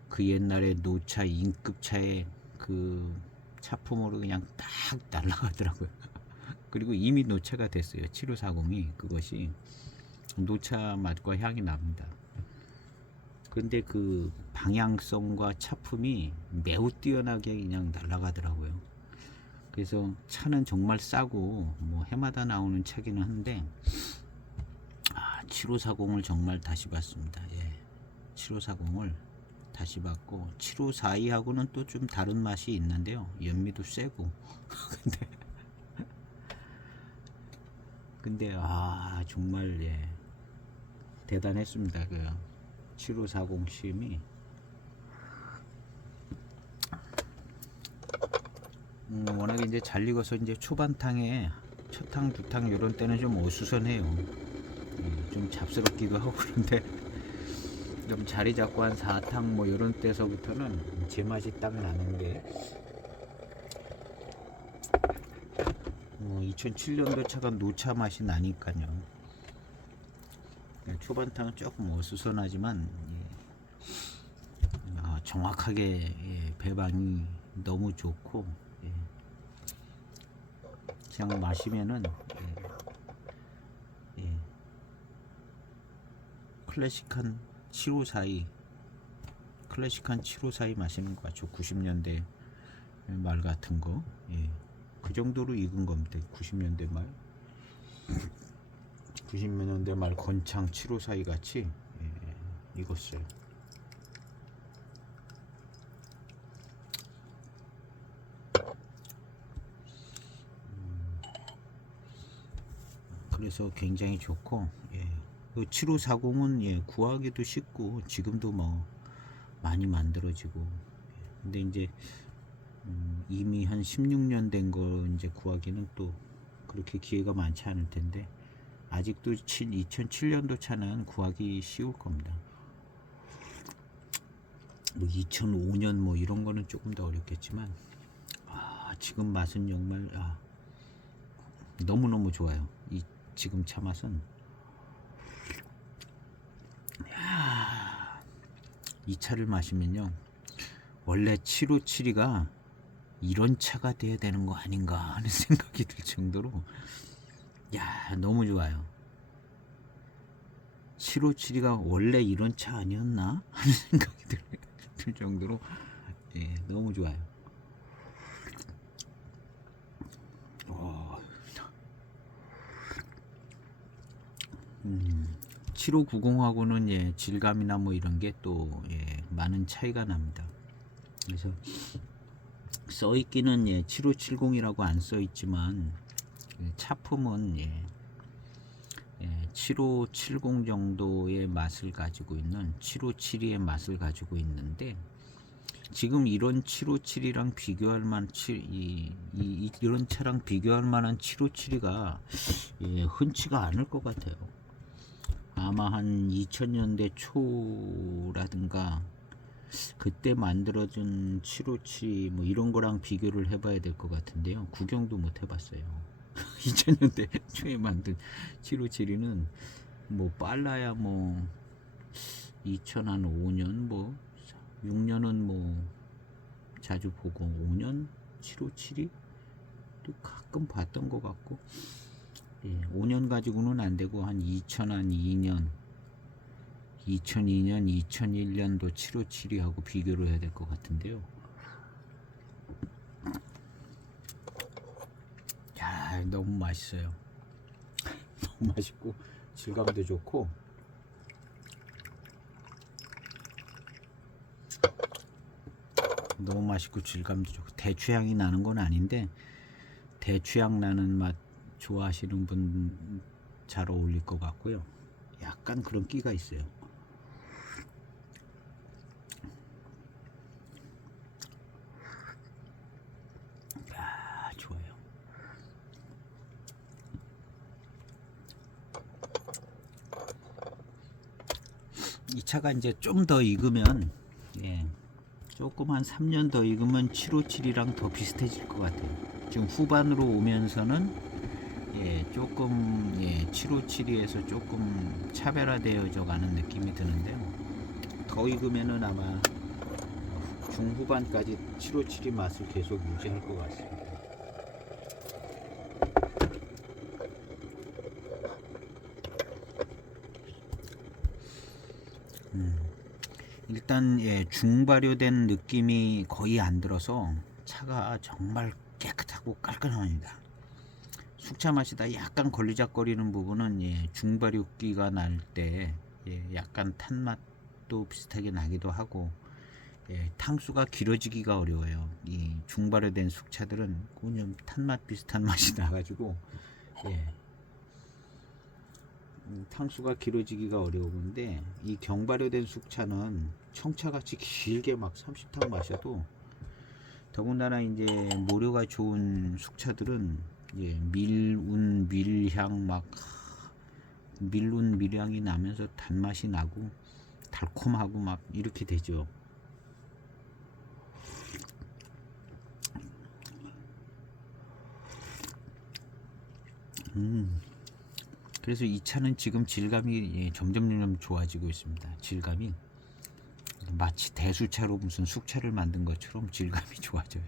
그 옛날에 노차 인급차의 그 차품으로 그냥 딱 날아가더라고요. 그리고 이미 노차가 됐어요. 7540이. 그것이 노차 맛과 향이 납니다. 근데 그 방향성과 차품이 매우 뛰어나게 그냥 날아가더라고요. 그래서 차는 정말 싸고 뭐 해마다 나오는 차기는 한데, 7540을 정말 다시 봤습니다. 예, 7540을 다시 봤고, 7542하고는 또 좀 다른 맛이 있는데요. 연미도 세고. 근데 정말, 예, 대단했습니다. 그 7540 심이. 워낙에 이제 잘 익어서 이제 초반탕에 첫 탕, 두 탕 요런 때는 좀 어수선해요. 좀 잡스럽기도 하고 그런데 좀 자리 잡고 한 4탕 뭐 요런 때서부터는 제 맛이 딱 나는데, 2007년도 차가 노차 맛이 나니까요. 초반탕은 조금 어수선하지만, 예, 정확하게, 예, 배방이 너무 좋고, 예, 그냥 마시면은, 예, 예, 클래식한 7542 마시는 거 같죠. 90년대 말 같은 거, 예, 그 정도로 익은 겁니다. 90년대 말 90년대 말 건창 7542 같이, 예, 익었어요. 그래서 굉장히 좋고, 예, 그 7540은, 예, 구하기도 쉽고 지금도 뭐 많이 만들어지고, 근데 이제 이미 한 16년 된 거 이제 구하기는 또 그렇게 기회가 많지 않을 텐데, 아직도 2007년도 차는 구하기 쉬울 겁니다. 뭐 2005년 뭐 이런 거는 조금 더 어렵겠지만, 지금 맛은 정말, 너무너무 좋아요. 이 지금 차 맛은, 이 차를 마시면요, 원래 7572가 이런 차가 돼야 되는 거 아닌가 하는 생각이 들 정도로, 너무 좋아요. 757가 원래 이런 차 아니었나 하는 생각이 들 정도로 예, 너무 좋아요. 7590하고는 예, 질감이나 뭐 이런 게 또 예, 많은 차이가 납니다. 그래서 써있기는 예, 7570이라고 안 써있지만 차품은 예, 7570 정도의 맛을 가지고 있는 7572의 맛을 가지고 있는데, 지금 이런 757이랑 비교할 만한 이런 차랑 비교할 만한 757이가 예, 흔치가 않을 것 같아요. 아마 한 2000년대 초라든가 그때 만들어진 757 뭐 이런 거랑 비교를 해봐야 될 것 같은데요. 구경도 못 해봤어요. 2000년대 초에 만든 757은 뭐 빨라야 뭐 2005년 뭐 6년은 뭐 자주 보고 5년 757이 또 가끔 봤던 것 같고, 예, 5년 가지고는 안 되고 한 2002년 2001년도 757이하고 비교를 해야 될 것 같은데요. 야, 너무 맛있어요. 너무 맛있고 질감도 좋고 너무 맛있고 질감도 좋고 대추향이 나는 건 아닌데 대추향 나는 맛 좋아하시는 분 잘 어울릴 것 같고요. 약간 그런 끼가 있어요. 아, 좋아요. 이 차가 이제 좀 더 익으면 예, 조금 한 3년 더 익으면 757이랑 더 비슷해질 것 같아요. 지금 후반으로 오면서는 예, 조금 예, 757에서 조금 차별화되어져 가는 느낌이 드는데요. 더 익으면은 아마 중후반까지 757이 맛을 계속 유지할 것 같습니다. 일단 예, 중발효된 느낌이 거의 안 들어서 차가 정말 깨끗하고 깔끔합니다. 숙차 마시다 약간 걸리적거리는 부분은 예, 중발효기가 날 때 예, 약간 탄맛도 비슷하게 나기도 하고, 예, 탕수가 길어지기가 어려워요. 이 중발효된 숙차들은 그냥 탄맛 비슷한 맛이 나가지고 예, 탕수가 길어지기가 어려운데, 이 경발효된 숙차는 청차같이 길게 막 30탕 마셔도, 더군다나 이제 모료가 좋은 숙차들은 예, 밀운 밀향 막 밀운 밀향이 나면서 단맛이 나고 달콤하고 막 이렇게 되죠. 그래서 이 차는 지금 질감이 예, 점점 좋아지고 있습니다. 질감이 마치 대수차로 무슨 숙차를 만든 것처럼 질감이 좋아져요.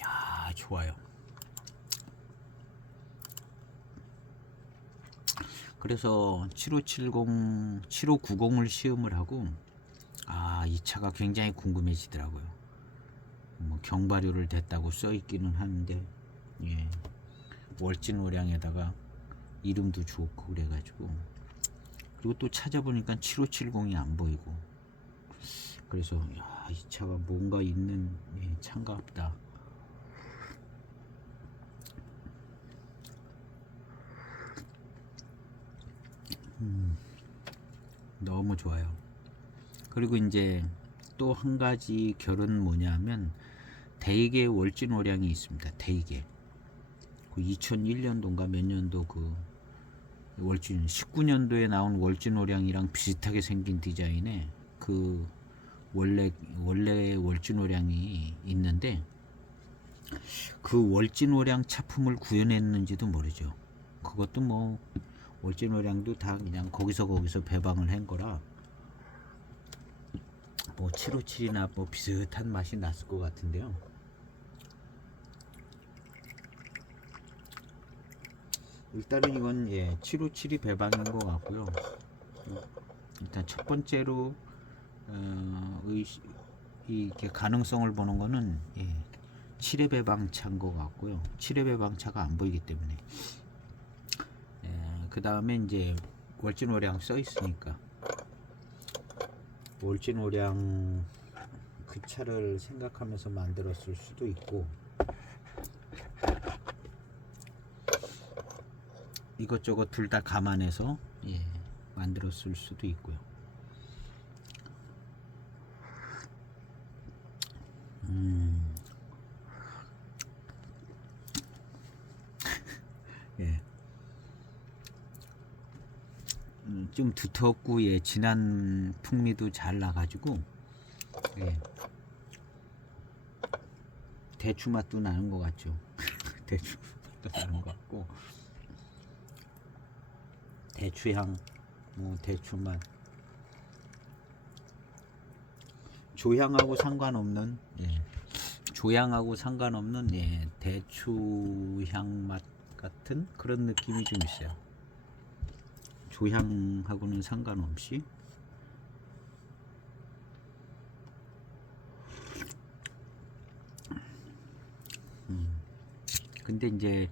야, 좋아요. 그래서 7570, 7590을 시음을 하고 이 차가 굉장히 궁금해지더라고요. 뭐 경발효를 됐다고 써있기는 하는데 예, 월진오량에다가 이름도 좋고 그래가지고, 그리고 또 찾아보니까 7570이 안 보이고, 그래서 야, 이 차가 뭔가 있는 예, 차인가 보다. 너무 좋아요. 그리고 이제 또 한 가지 결은 뭐냐면 대개 월진오량이 있습니다. 대개 그 2001년도인가 몇 년도 그 월진 19년도에 나온 월진오량이랑 비슷하게 생긴 디자인의 그 원래 월진오량이 있는데, 그 월진오량 차품을 구현했는지도 모르죠. 그것도 뭐 월진오량도 다 그냥 거기서 배방을 한 거라 뭐 757이나 뭐 비슷한 맛이 났을 것 같은데요. 일단은 이건 757이 배방인 것 같고요. 일단 첫 번째로 이게 가능성을 보는 거는 7회 배방차인 것 같고요. 7회 배방차가 안 보이기 때문에 그 다음에 이제 월진오량 써 있으니까 월진오량 그 차를 생각하면서 만들었을 수도 있고, 이것저것 둘 다 감안해서 만들었을 수도 있고요. 좀 두텁고 진한 풍미도 잘 나가지고 대추 맛도 나는 것 같죠. 대추 맛도 나는 것 같고, 대추향, 뭐 대추 맛, 조향하고 상관없는 조향하고 상관없는 대추향 맛 같은 그런 느낌이 좀 있어요. 조향하고는 상관없이. 근데 이제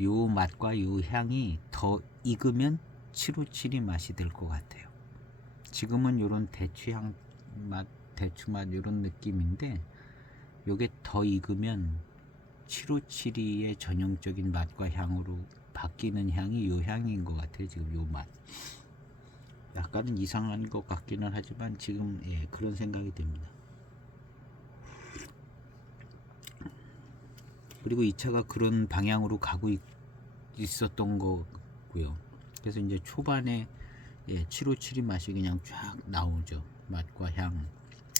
요 맛과 요 향이 더 익으면 757이 맛이 될 것 같아요. 지금은 요런 대추향 맛, 대추 맛 요런 느낌인데, 요게 더 익으면 757의 전형적인 맛과 향으로 바뀌는 향이 요 향인 것 같아요. 지금 요 맛. 약간은 이상한 것 같기는 하지만 지금 그런 생각이 듭니다. 그리고 이 차가 그런 방향으로 가고 있었던 거고요. 그래서 이제 초반에 757이 맛이 그냥 쫙 나오죠. 맛과 향.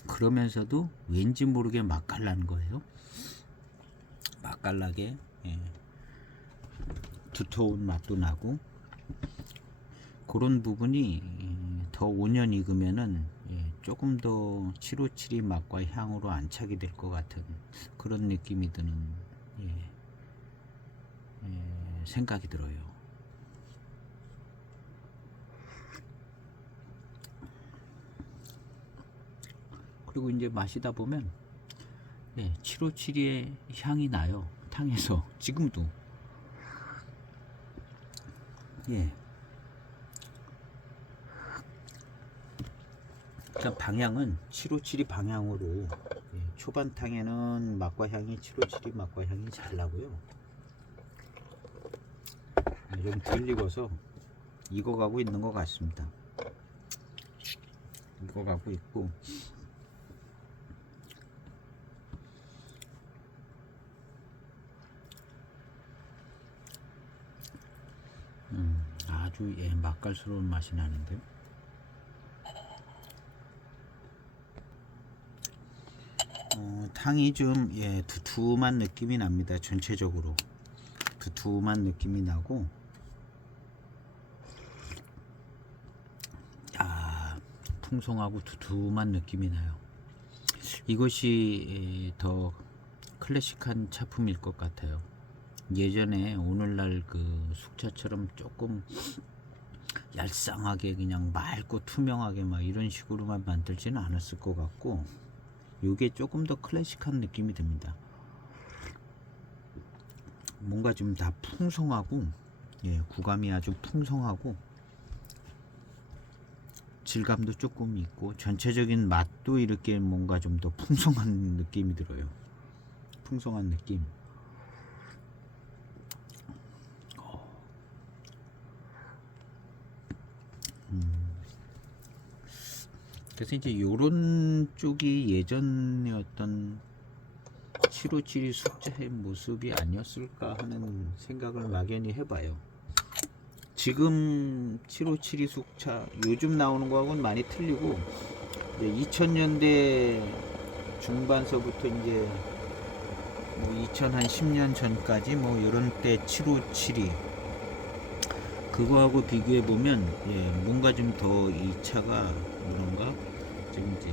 그러면서도 왠지 모르게 맛깔난 거예요. 맛깔나게 두터운 맛도 나고, 그런 부분이 더 5년 익으면은 조금 더 757이 맛과 향으로 안착이 될 것 같은 그런 느낌이 드는 생각이 들어요. 그리고 이제 마시다 보면 757의 향이 나요. 탕에서 지금도. 일단 방향은 757이 방향으로 초반 탕에는 맛과 향이 757이 맛과 향이 잘 나고요. 좀 덜 익어서 익어가고 있는 것 같습니다. 익어가고 있고, 아주 맛깔스러운 맛이 나는데요. 탕이 좀 두툼한 느낌이 납니다. 전체적으로 두툼한 느낌이 나고, 풍성하고 두툼한 느낌이 나요. 이것이 더 클래식한 차품일 것 같아요. 예전에 오늘날 그 숙차처럼 조금 얄쌍하게 그냥 맑고 투명하게 막 이런 식으로만 만들지는 않았을 것 같고, 요게 조금 더 클래식한 느낌이 듭니다. 뭔가 좀 다 풍성하고 구감이 아주 풍성하고 질감도 조금 있고, 전체적인 맛도 이렇게 뭔가 좀 더 풍성한 느낌이 들어요. 풍성한 느낌. 그래서 이제 요런 쪽이 예전의 어떤 757이 숙자의 모습이 아니었을까 하는 생각을 막연히 해봐요. 지금 757이 숙차 요즘 나오는 거하고는 많이 틀리고, 2000년대 중반서부터 이제 뭐 2010년 전까지 뭐 이런 때 757이 그거하고 비교해 보면 뭔가 좀 더 이 차가 뭔가 좀 이제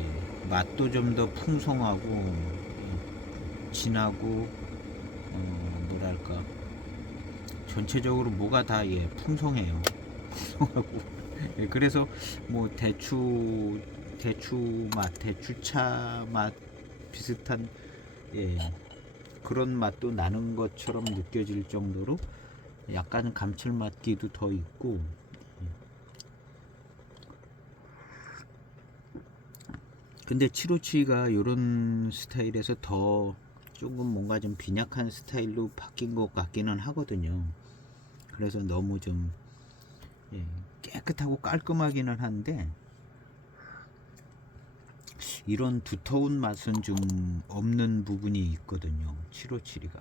맛도 좀 더 풍성하고 진하고 뭐랄까 전체적으로 뭐가 다 풍성해요. 풍성하고 그래서 뭐 대추 맛, 대추차 맛 비슷한 그런 맛도 나는 것처럼 느껴질 정도로 약간 감칠맛기도 더 있고. 근데 757가 이런 스타일에서 더 조금 뭔가 좀 빈약한 스타일로 바뀐 것 같기는 하거든요. 그래서 너무 좀 깨끗하고 깔끔하기는 한데 이런 두터운 맛은 좀 없는 부분이 있거든요. 757이가.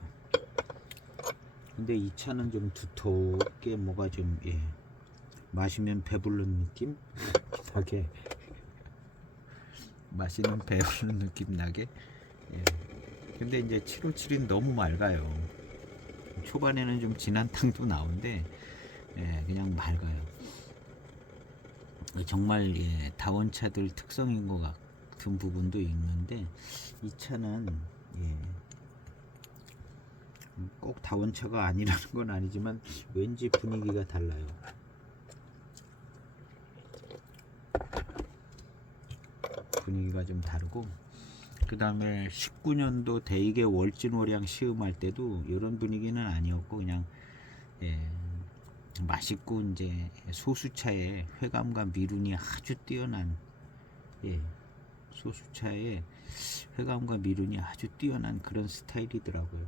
근데 이 차는 좀 두텁게 뭐가 좀 마시면 배부른 느낌 나게 마시는 배부른 느낌 나게. 근데 이제 757은 너무 맑아요. 초반에는 좀 진한 탕도 나오는데 그냥 맑아요. 정말 다원차들 특성인 것 같은 부분도 있는데 이 차는 꼭 다원차가 아니라는 건 아니지만 왠지 분위기가 달라요. 분위기가 좀 다르고, 그 다음에 19년도 대익의 월진월양 시음할 때도 이런 분위기는 아니었고 그냥 맛있고 이제 소수차의 회감과 미룬이 아주 뛰어난 소수차의 회감과 미룬이 아주 뛰어난 그런 스타일이더라고요.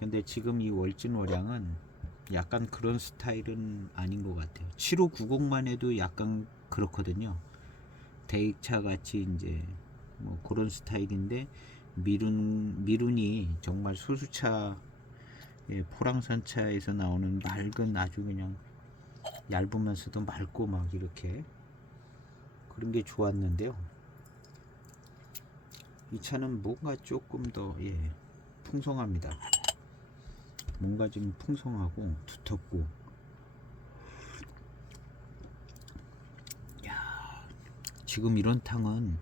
근데 지금 이 월진월양은 약간 그런 스타일은 아닌 것 같아요. 7590만 해도 약간 그렇거든요. 대익차 같이 이제 뭐 그런 스타일인데 미룬이 정말 소수차 포랑산차에서 나오는 맑은 아주 그냥 얇으면서도 맑고 막 이렇게 그런 게 좋았는데요. 이 차는 뭔가 조금 더 풍성합니다. 뭔가 좀 풍성하고 두텁고. 지금 이런 탕은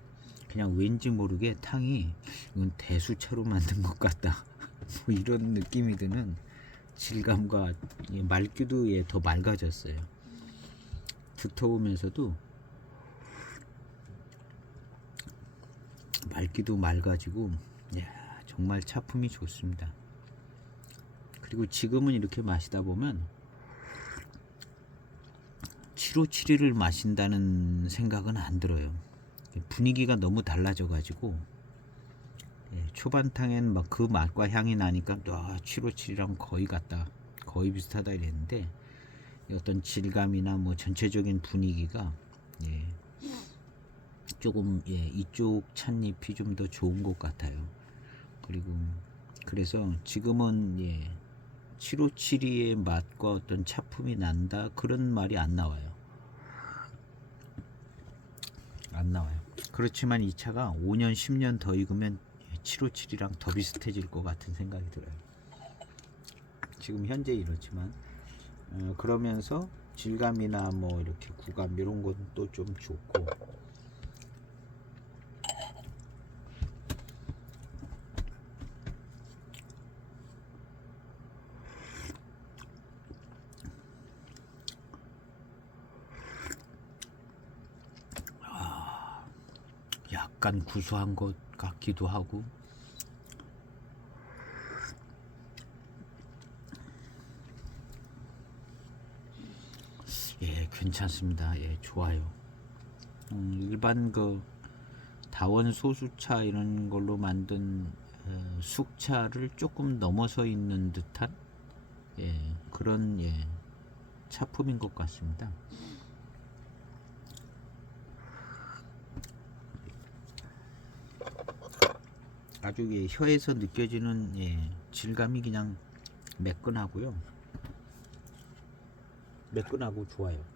그냥 왠지 모르게 탕이 이건 대수차로 만든 것 같다 뭐 이런 느낌이 드는 질감과 맑기도 더 맑아졌어요. 두터우면서도 맑기도 맑아지고 정말 차품이 좋습니다. 그리고 지금은 이렇게 마시다 보면 757을 마신다는 생각은 안 들어요. 분위기가 너무 달라져 가지고 초반탕엔 막 그 맛과 향이 나니까 757이랑 거의 같다, 거의 비슷하다 이랬는데 어떤 질감이나 뭐 전체적인 분위기가 조금 이쪽 찻잎이 좀 더 좋은 것 같아요. 그리고 그래서 지금은 757의 맛과 어떤 차품이 난다 그런 말이 안 나와요. 안 나와요. 그렇지만 이 차가 5년 10년 더 익으면 757이랑 더 비슷해질 것 같은 생각이 들어요. 지금 현재 이렇지만 그러면서 질감이나 뭐 이렇게 구감 이런 것도 좀 좋고. 약간 구수한 것 같기도 하고. 괜찮습니다. 좋아요. 일반 그 다원 소수차 이런 걸로 만든 숙차를 조금 넘어서 있는 듯한 그런 차품인 것 같습니다. 아주 혀에서 느껴지는 질감이 그냥 매끈하고요. 매끈하고 좋아요.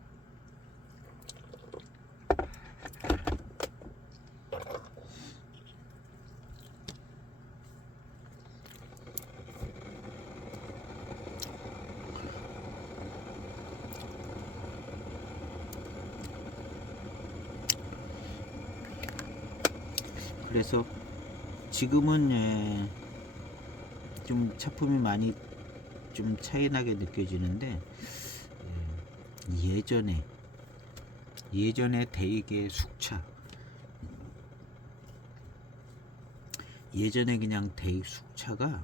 그래서 지금은 좀 차품이 많이 좀 차이나게 느껴지는데, 예전에 대개 숙차, 예전에 그냥 대익 숙차가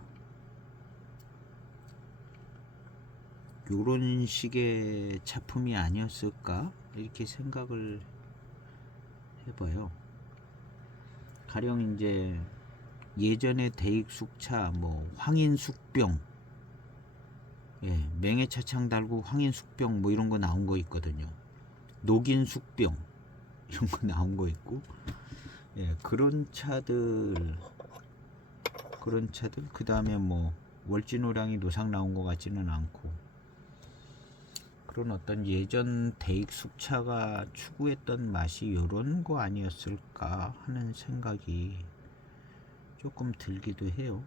요런 식의 차품이 아니었을까 이렇게 생각을 해봐요. 가령 이제 예전에 대익 숙차 뭐 황인숙병, 맹해차창 달고 황인숙병 뭐 이런 거 나온 거 있거든요. 녹인숙병 이런 거 나온 거 있고, 그런 차들 그 다음에 뭐 월진호랑이 노상 나온 거 같지는 않고, 그런 어떤 예전 대익 숙차가 추구했던 맛이 요런 거 아니었을까 하는 생각이 조금 들기도 해요.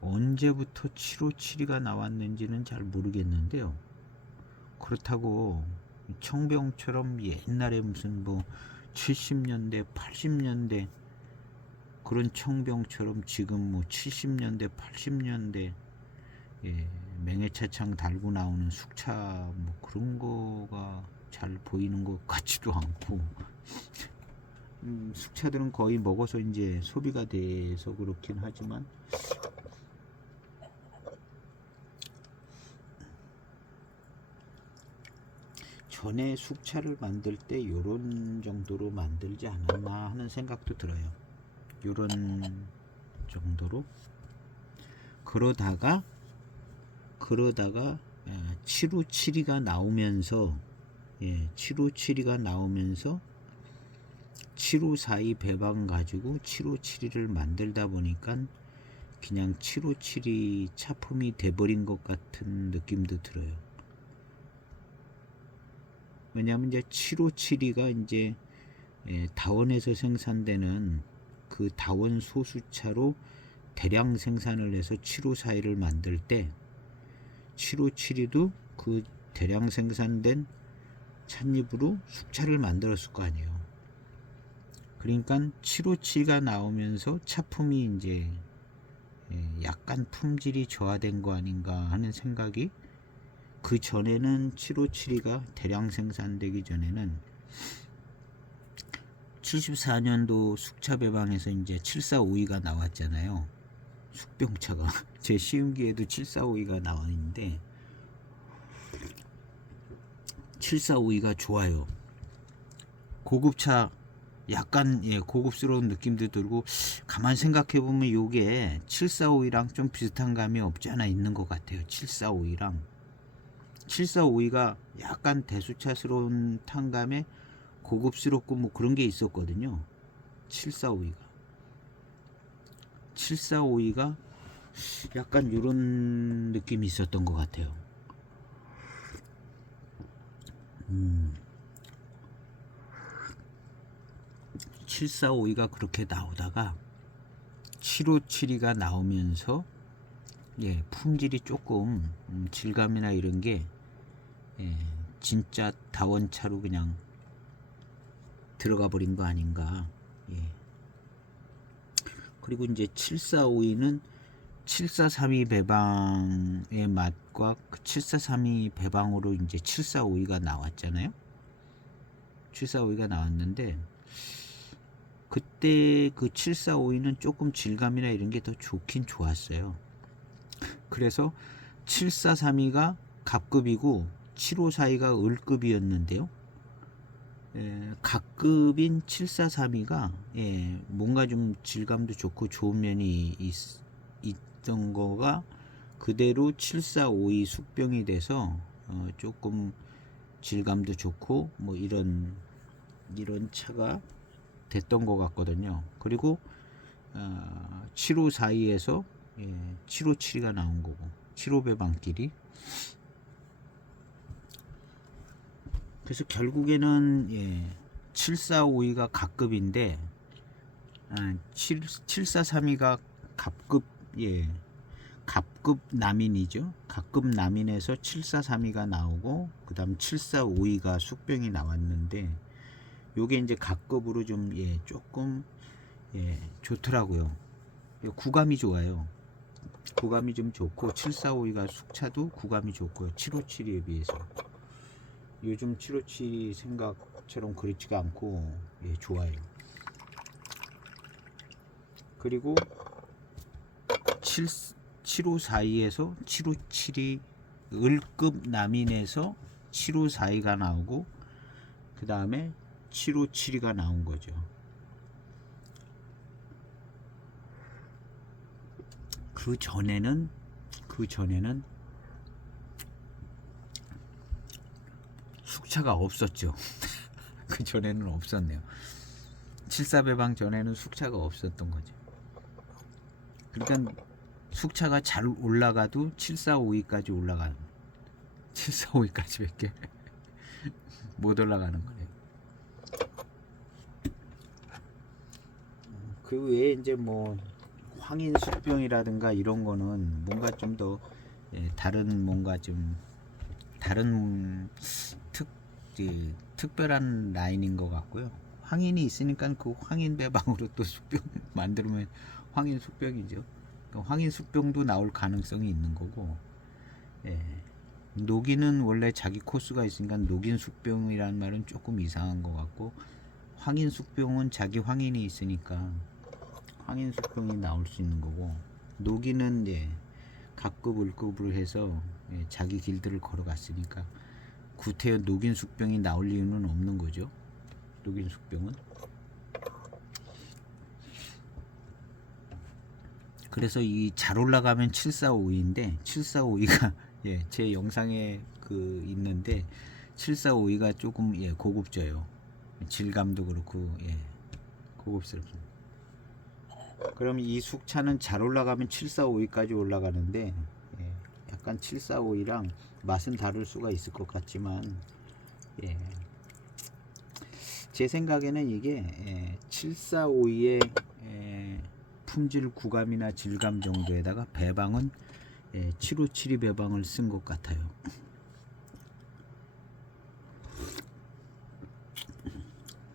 언제부터 757이 나왔는지는 잘 모르겠는데요. 그렇다고 청병처럼 옛날에 무슨 뭐 70년대 80년대 그런 청병처럼 지금 뭐 70년대 80년대 맹해차창 달고 나오는 숙차 뭐 그런 거가 잘 보이는 것 같지도 않고, 숙차들은 거의 먹어서 이제 소비가 돼서 그렇긴 하지만, 전에 숙차를 만들 때 요런 정도로 만들지 않았나 하는 생각도 들어요. 요런 정도로. 그러다가 757이가 나오면서 757이가 나오면서 7542 배방 가지고 7572를 만들다 보니까 그냥 7572 차품이 돼버린 것 같은 느낌도 들어요. 왜냐하면 이제 7572가 이제 다원에서 생산되는 그 다원 소수차로 대량 생산을 해서 7542를 만들 때 7572도 그 대량 생산된 찻잎으로 숙차를 만들었을 거 아니에요. 그러니까 757가 나오면서 차품이 이제 약간 품질이 저하된 거 아닌가 하는 생각이, 그 전에는 7572가 대량 생산되기 전에는 74년도 숙차 배방에서 이제 7452가 나왔잖아요. 숙병차가 제 시음기에도 7452가 나왔는데 7452가 좋아요. 고급차, 약간 고급스러운 느낌도 들고, 가만 생각해 보면 요게 7452랑 좀 비슷한 감이 없지 않아 있는 것 같아요. 7452랑 7452가 약간 대수차스러운 탄감에 고급스럽고 뭐 그런 게 있었거든요. 7452가 약간 이런 느낌이 있었던 것 같아요. 7452가 그렇게 나오다가 7572가 나오면서 품질이 조금 질감이나 이런 게 진짜 다원차로 그냥 들어가 버린 거 아닌가. 그리고 이제 7452는 7432 배방의 맛과 그 7432 배방으로 이제 7452가 나왔잖아요. 7452가 나왔는데 그때 그 7452는 조금 질감이나 이런 게 더 좋긴 좋았어요. 그래서 7432가 갑급이고 7542가 을급이었는데요. 각급인 7432가 뭔가 좀 질감도 좋고 좋은 면이 있던 거가 그대로 7452 숙병이 돼서 조금 질감도 좋고 뭐 이런 차가 됐던 것 같거든요. 그리고 7542에서 757이 나온 거고, 75배방끼리. 그래서 결국에는 7452가 갑급인데 7432가 갑급, 갑급 남인이죠. 갑급 남인에서 7432가 나오고 그 다음 7452가 숙병이 나왔는데, 요게 이제 각급으로 좀 조금 좋더라고요. 구감이 좋아요. 구감이 좀 좋고 7452가 숙차도 구감이 좋고요. 757에 비해서 요즘 757이 생각처럼 그렇지가 않고 좋아요. 그리고 7542에서 757이 을급 남인에서 7542가 나오고 그 다음에 7572가 나온 거죠. 그 전에는 숙차가 없었죠. 그 전에는 없었네요. 74배방 전에는 숙차가 없었던 거죠. 그러니까 숙차가 잘 올라가도 7452까지 올라가는 7452까지 밖에 못 올라가는 거예요. 그 외에 이제 뭐 황인숙병이라든가 이런 거는 뭔가 좀 더 다른 뭔가 좀 다른 특별한 라인인 것 같고요. 황인이 있으니까 그 황인 배방으로 또 숙병 만들면 황인 숙병이죠. 그러니까 황인 숙병도 나올 가능성이 있는 거고, 녹인은 원래 자기 코스가 있으니까 녹인 숙병이라는 말은 조금 이상한 것 같고, 황인 숙병은 자기 황인이 있으니까 황인 숙병이 나올 수 있는 거고, 녹인은 각급 을급으로 해서 자기 길들을 걸어갔으니까 구태여 녹인 숙병이 나올 이유는 없는 거죠. 녹인 숙병은. 그래서 이 잘 올라가면 7452인데 7452가 제 영상에 그 있는데 7452가 조금 고급져요. 질감도 그렇고 고급스럽습니다. 그럼 이 숙차는 잘 올라가면 7452까지 올라가는데 약간 7452랑 맛은 다를 수가 있을 것 같지만 제 생각에는 이게 7452의 품질 구감이나 질감 정도에다가 배방은 7572 배방을 쓴 것 같아요.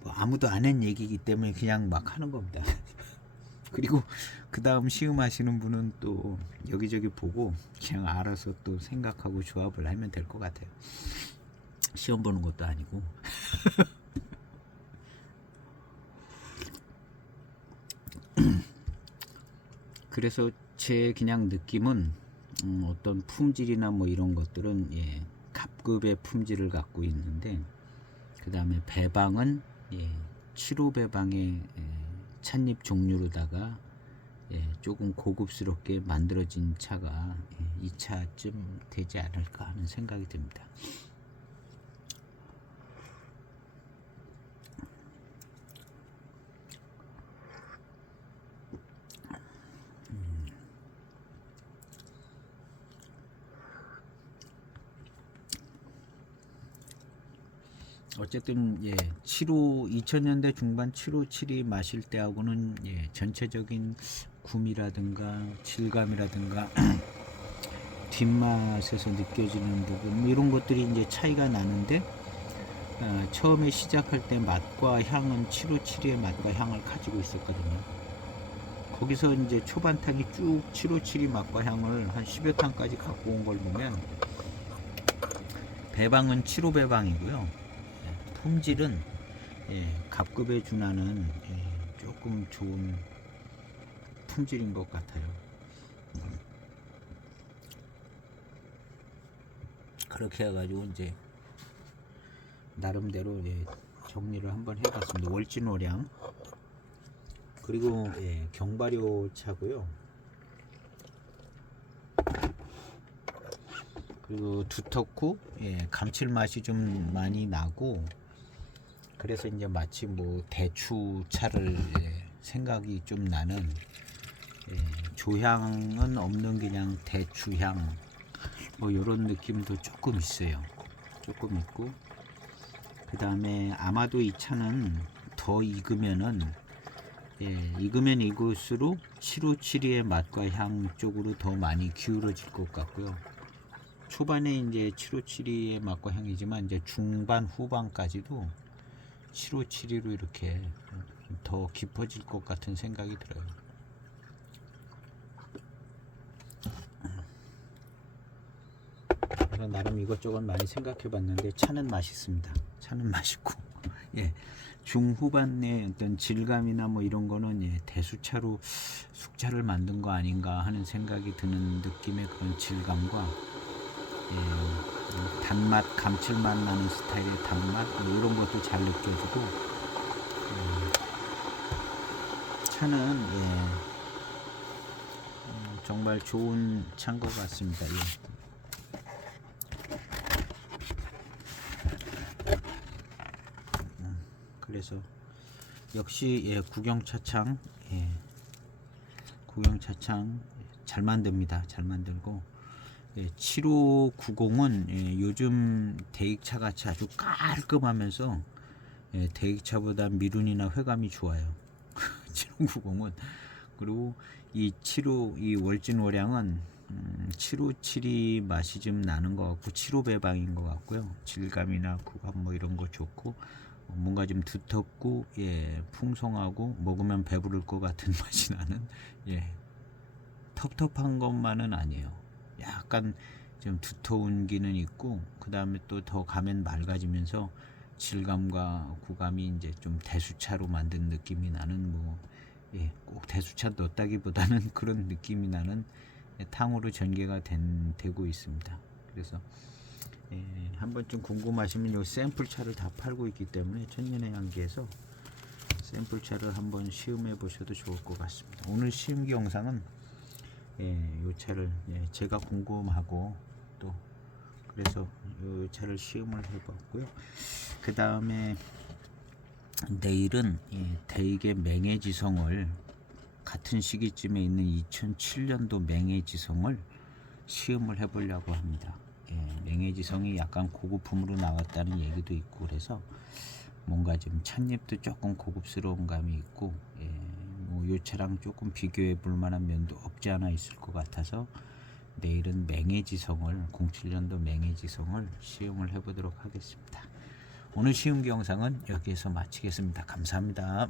뭐 아무도 안 한 얘기이기 때문에 그냥 막 하는 겁니다. 그리고 그 다음 시음하시는 분은 또 여기저기 보고 그냥 알아서 또 생각하고 조합을 하면 될 것 같아요. 시험 보는 것도 아니고. 그래서 제 그냥 느낌은 어떤 품질이나 뭐 이런 것들은 갑급의 품질을 갖고 있는데, 그 다음에 배방은 7호 배방의 찻잎 종류로다가 조금 고급스럽게 만들어진 차가 이 차쯤 되지 않을까 하는 생각이 듭니다. 어쨌든 7호 2000년대 중반 757이 마실 때하고는 전체적인 굼이라든가 질감이라든가 뒷맛에서 느껴지는 부분 이런 것들이 이제 차이가 나는데, 처음에 시작할 때 맛과 향은 757의 맛과 향을 가지고 있었거든요. 거기서 이제 초반탕이 쭉 757이 맛과 향을 한 10여 탄까지 갖고 온 걸 보면 배방은 7호 배방이고요. 품질은 갑급에 준하는 조금 좋은 품질인 것 같아요. 그렇게 해가지고 이제 나름대로 정리를 한번 해봤습니다. 월진호량 그리고 경발효 차고요. 그리고 두텁고 감칠맛이 좀 많이 나고, 그래서 이제 마치 뭐 대추차를 생각이 좀 나는 조향은 없는 그냥 대추향 뭐 이런 느낌도 조금 있어요. 조금 있고, 그 다음에 아마도 이 차는 더 익으면은 익으면 익을수록 7572의 맛과 향 쪽으로 더 많이 기울어질 것 같고요. 초반에 이제 7572의 맛과 향이지만 이제 중반 후반까지도 7572로 이렇게 더 깊어질 것 같은 생각이 들어요. 그래서 나름 이것저것 많이 생각해 봤는데 차는 맛있습니다. 차는 맛있고 예, 중후반의 어떤 질감이나 뭐 이런 거는 예, 대수차로 숙차를 만든 거 아닌가 하는 생각이 드는 느낌의 그런 질감과 예, 단맛, 감칠맛 나는 스타일의 단맛 뭐 이런 것도 잘 느껴지고 차는 예, 정말 좋은 차인 것 같습니다. 예. 그래서 역시 예, 구경차창 예, 구경차창 잘 만듭니다. 잘 만들고 예, 7590은 예, 요즘 대익차 같이 아주 깔끔하면서 예, 대익차보다 미륜이나 회감이 좋아요. 7590은 그리고 이 월진오량은 757이 맛이 좀 나는 것 같고 75배방인 것 같고요. 질감이나 구감 뭐 이런 거 좋고 뭔가 좀 두텁고 예, 풍성하고 먹으면 배부를 것 같은 맛이 나는 예, 텁텁한 것만은 아니에요. 약간 좀 두터운 기는 있고 그 다음에 또 더 가면 맑아지면서 질감과 구감이 이제 좀 대수차로 만든 느낌이 나는 뭐 예, 꼭 대수차 넣었다기보다는 그런 느낌이 나는 탕으로 전개가 되고 있습니다. 그래서 예, 한번 좀 궁금하시면 요 샘플 차를 다 팔고 있기 때문에 천년의 향기에서 샘플 차를 한번 시음해 보셔도 좋을 것 같습니다. 오늘 시음기 영상은 예, 요 차를 예, 제가 궁금하고 또 그래서 요 차를 시음을 해봤고요. 그 다음에 내일은 예, 대익의 맹해지성을 같은 시기쯤에 있는 2007년도 맹해지성을 시음을 해보려고 합니다. 예, 맹해지성이 약간 고급품으로 나왔다는 얘기도 있고 그래서 뭔가 좀 찻잎도 조금 고급스러운 감이 있고 예, 뭐요 차랑 조금 비교해 볼 만한 면도 없지 않아 있을 것 같아서 내일은 맹해지성을 07년도 맹해지성을 시음을 해보도록 하겠습니다. 오늘 시음기 영상은 여기에서 마치겠습니다. 감사합니다.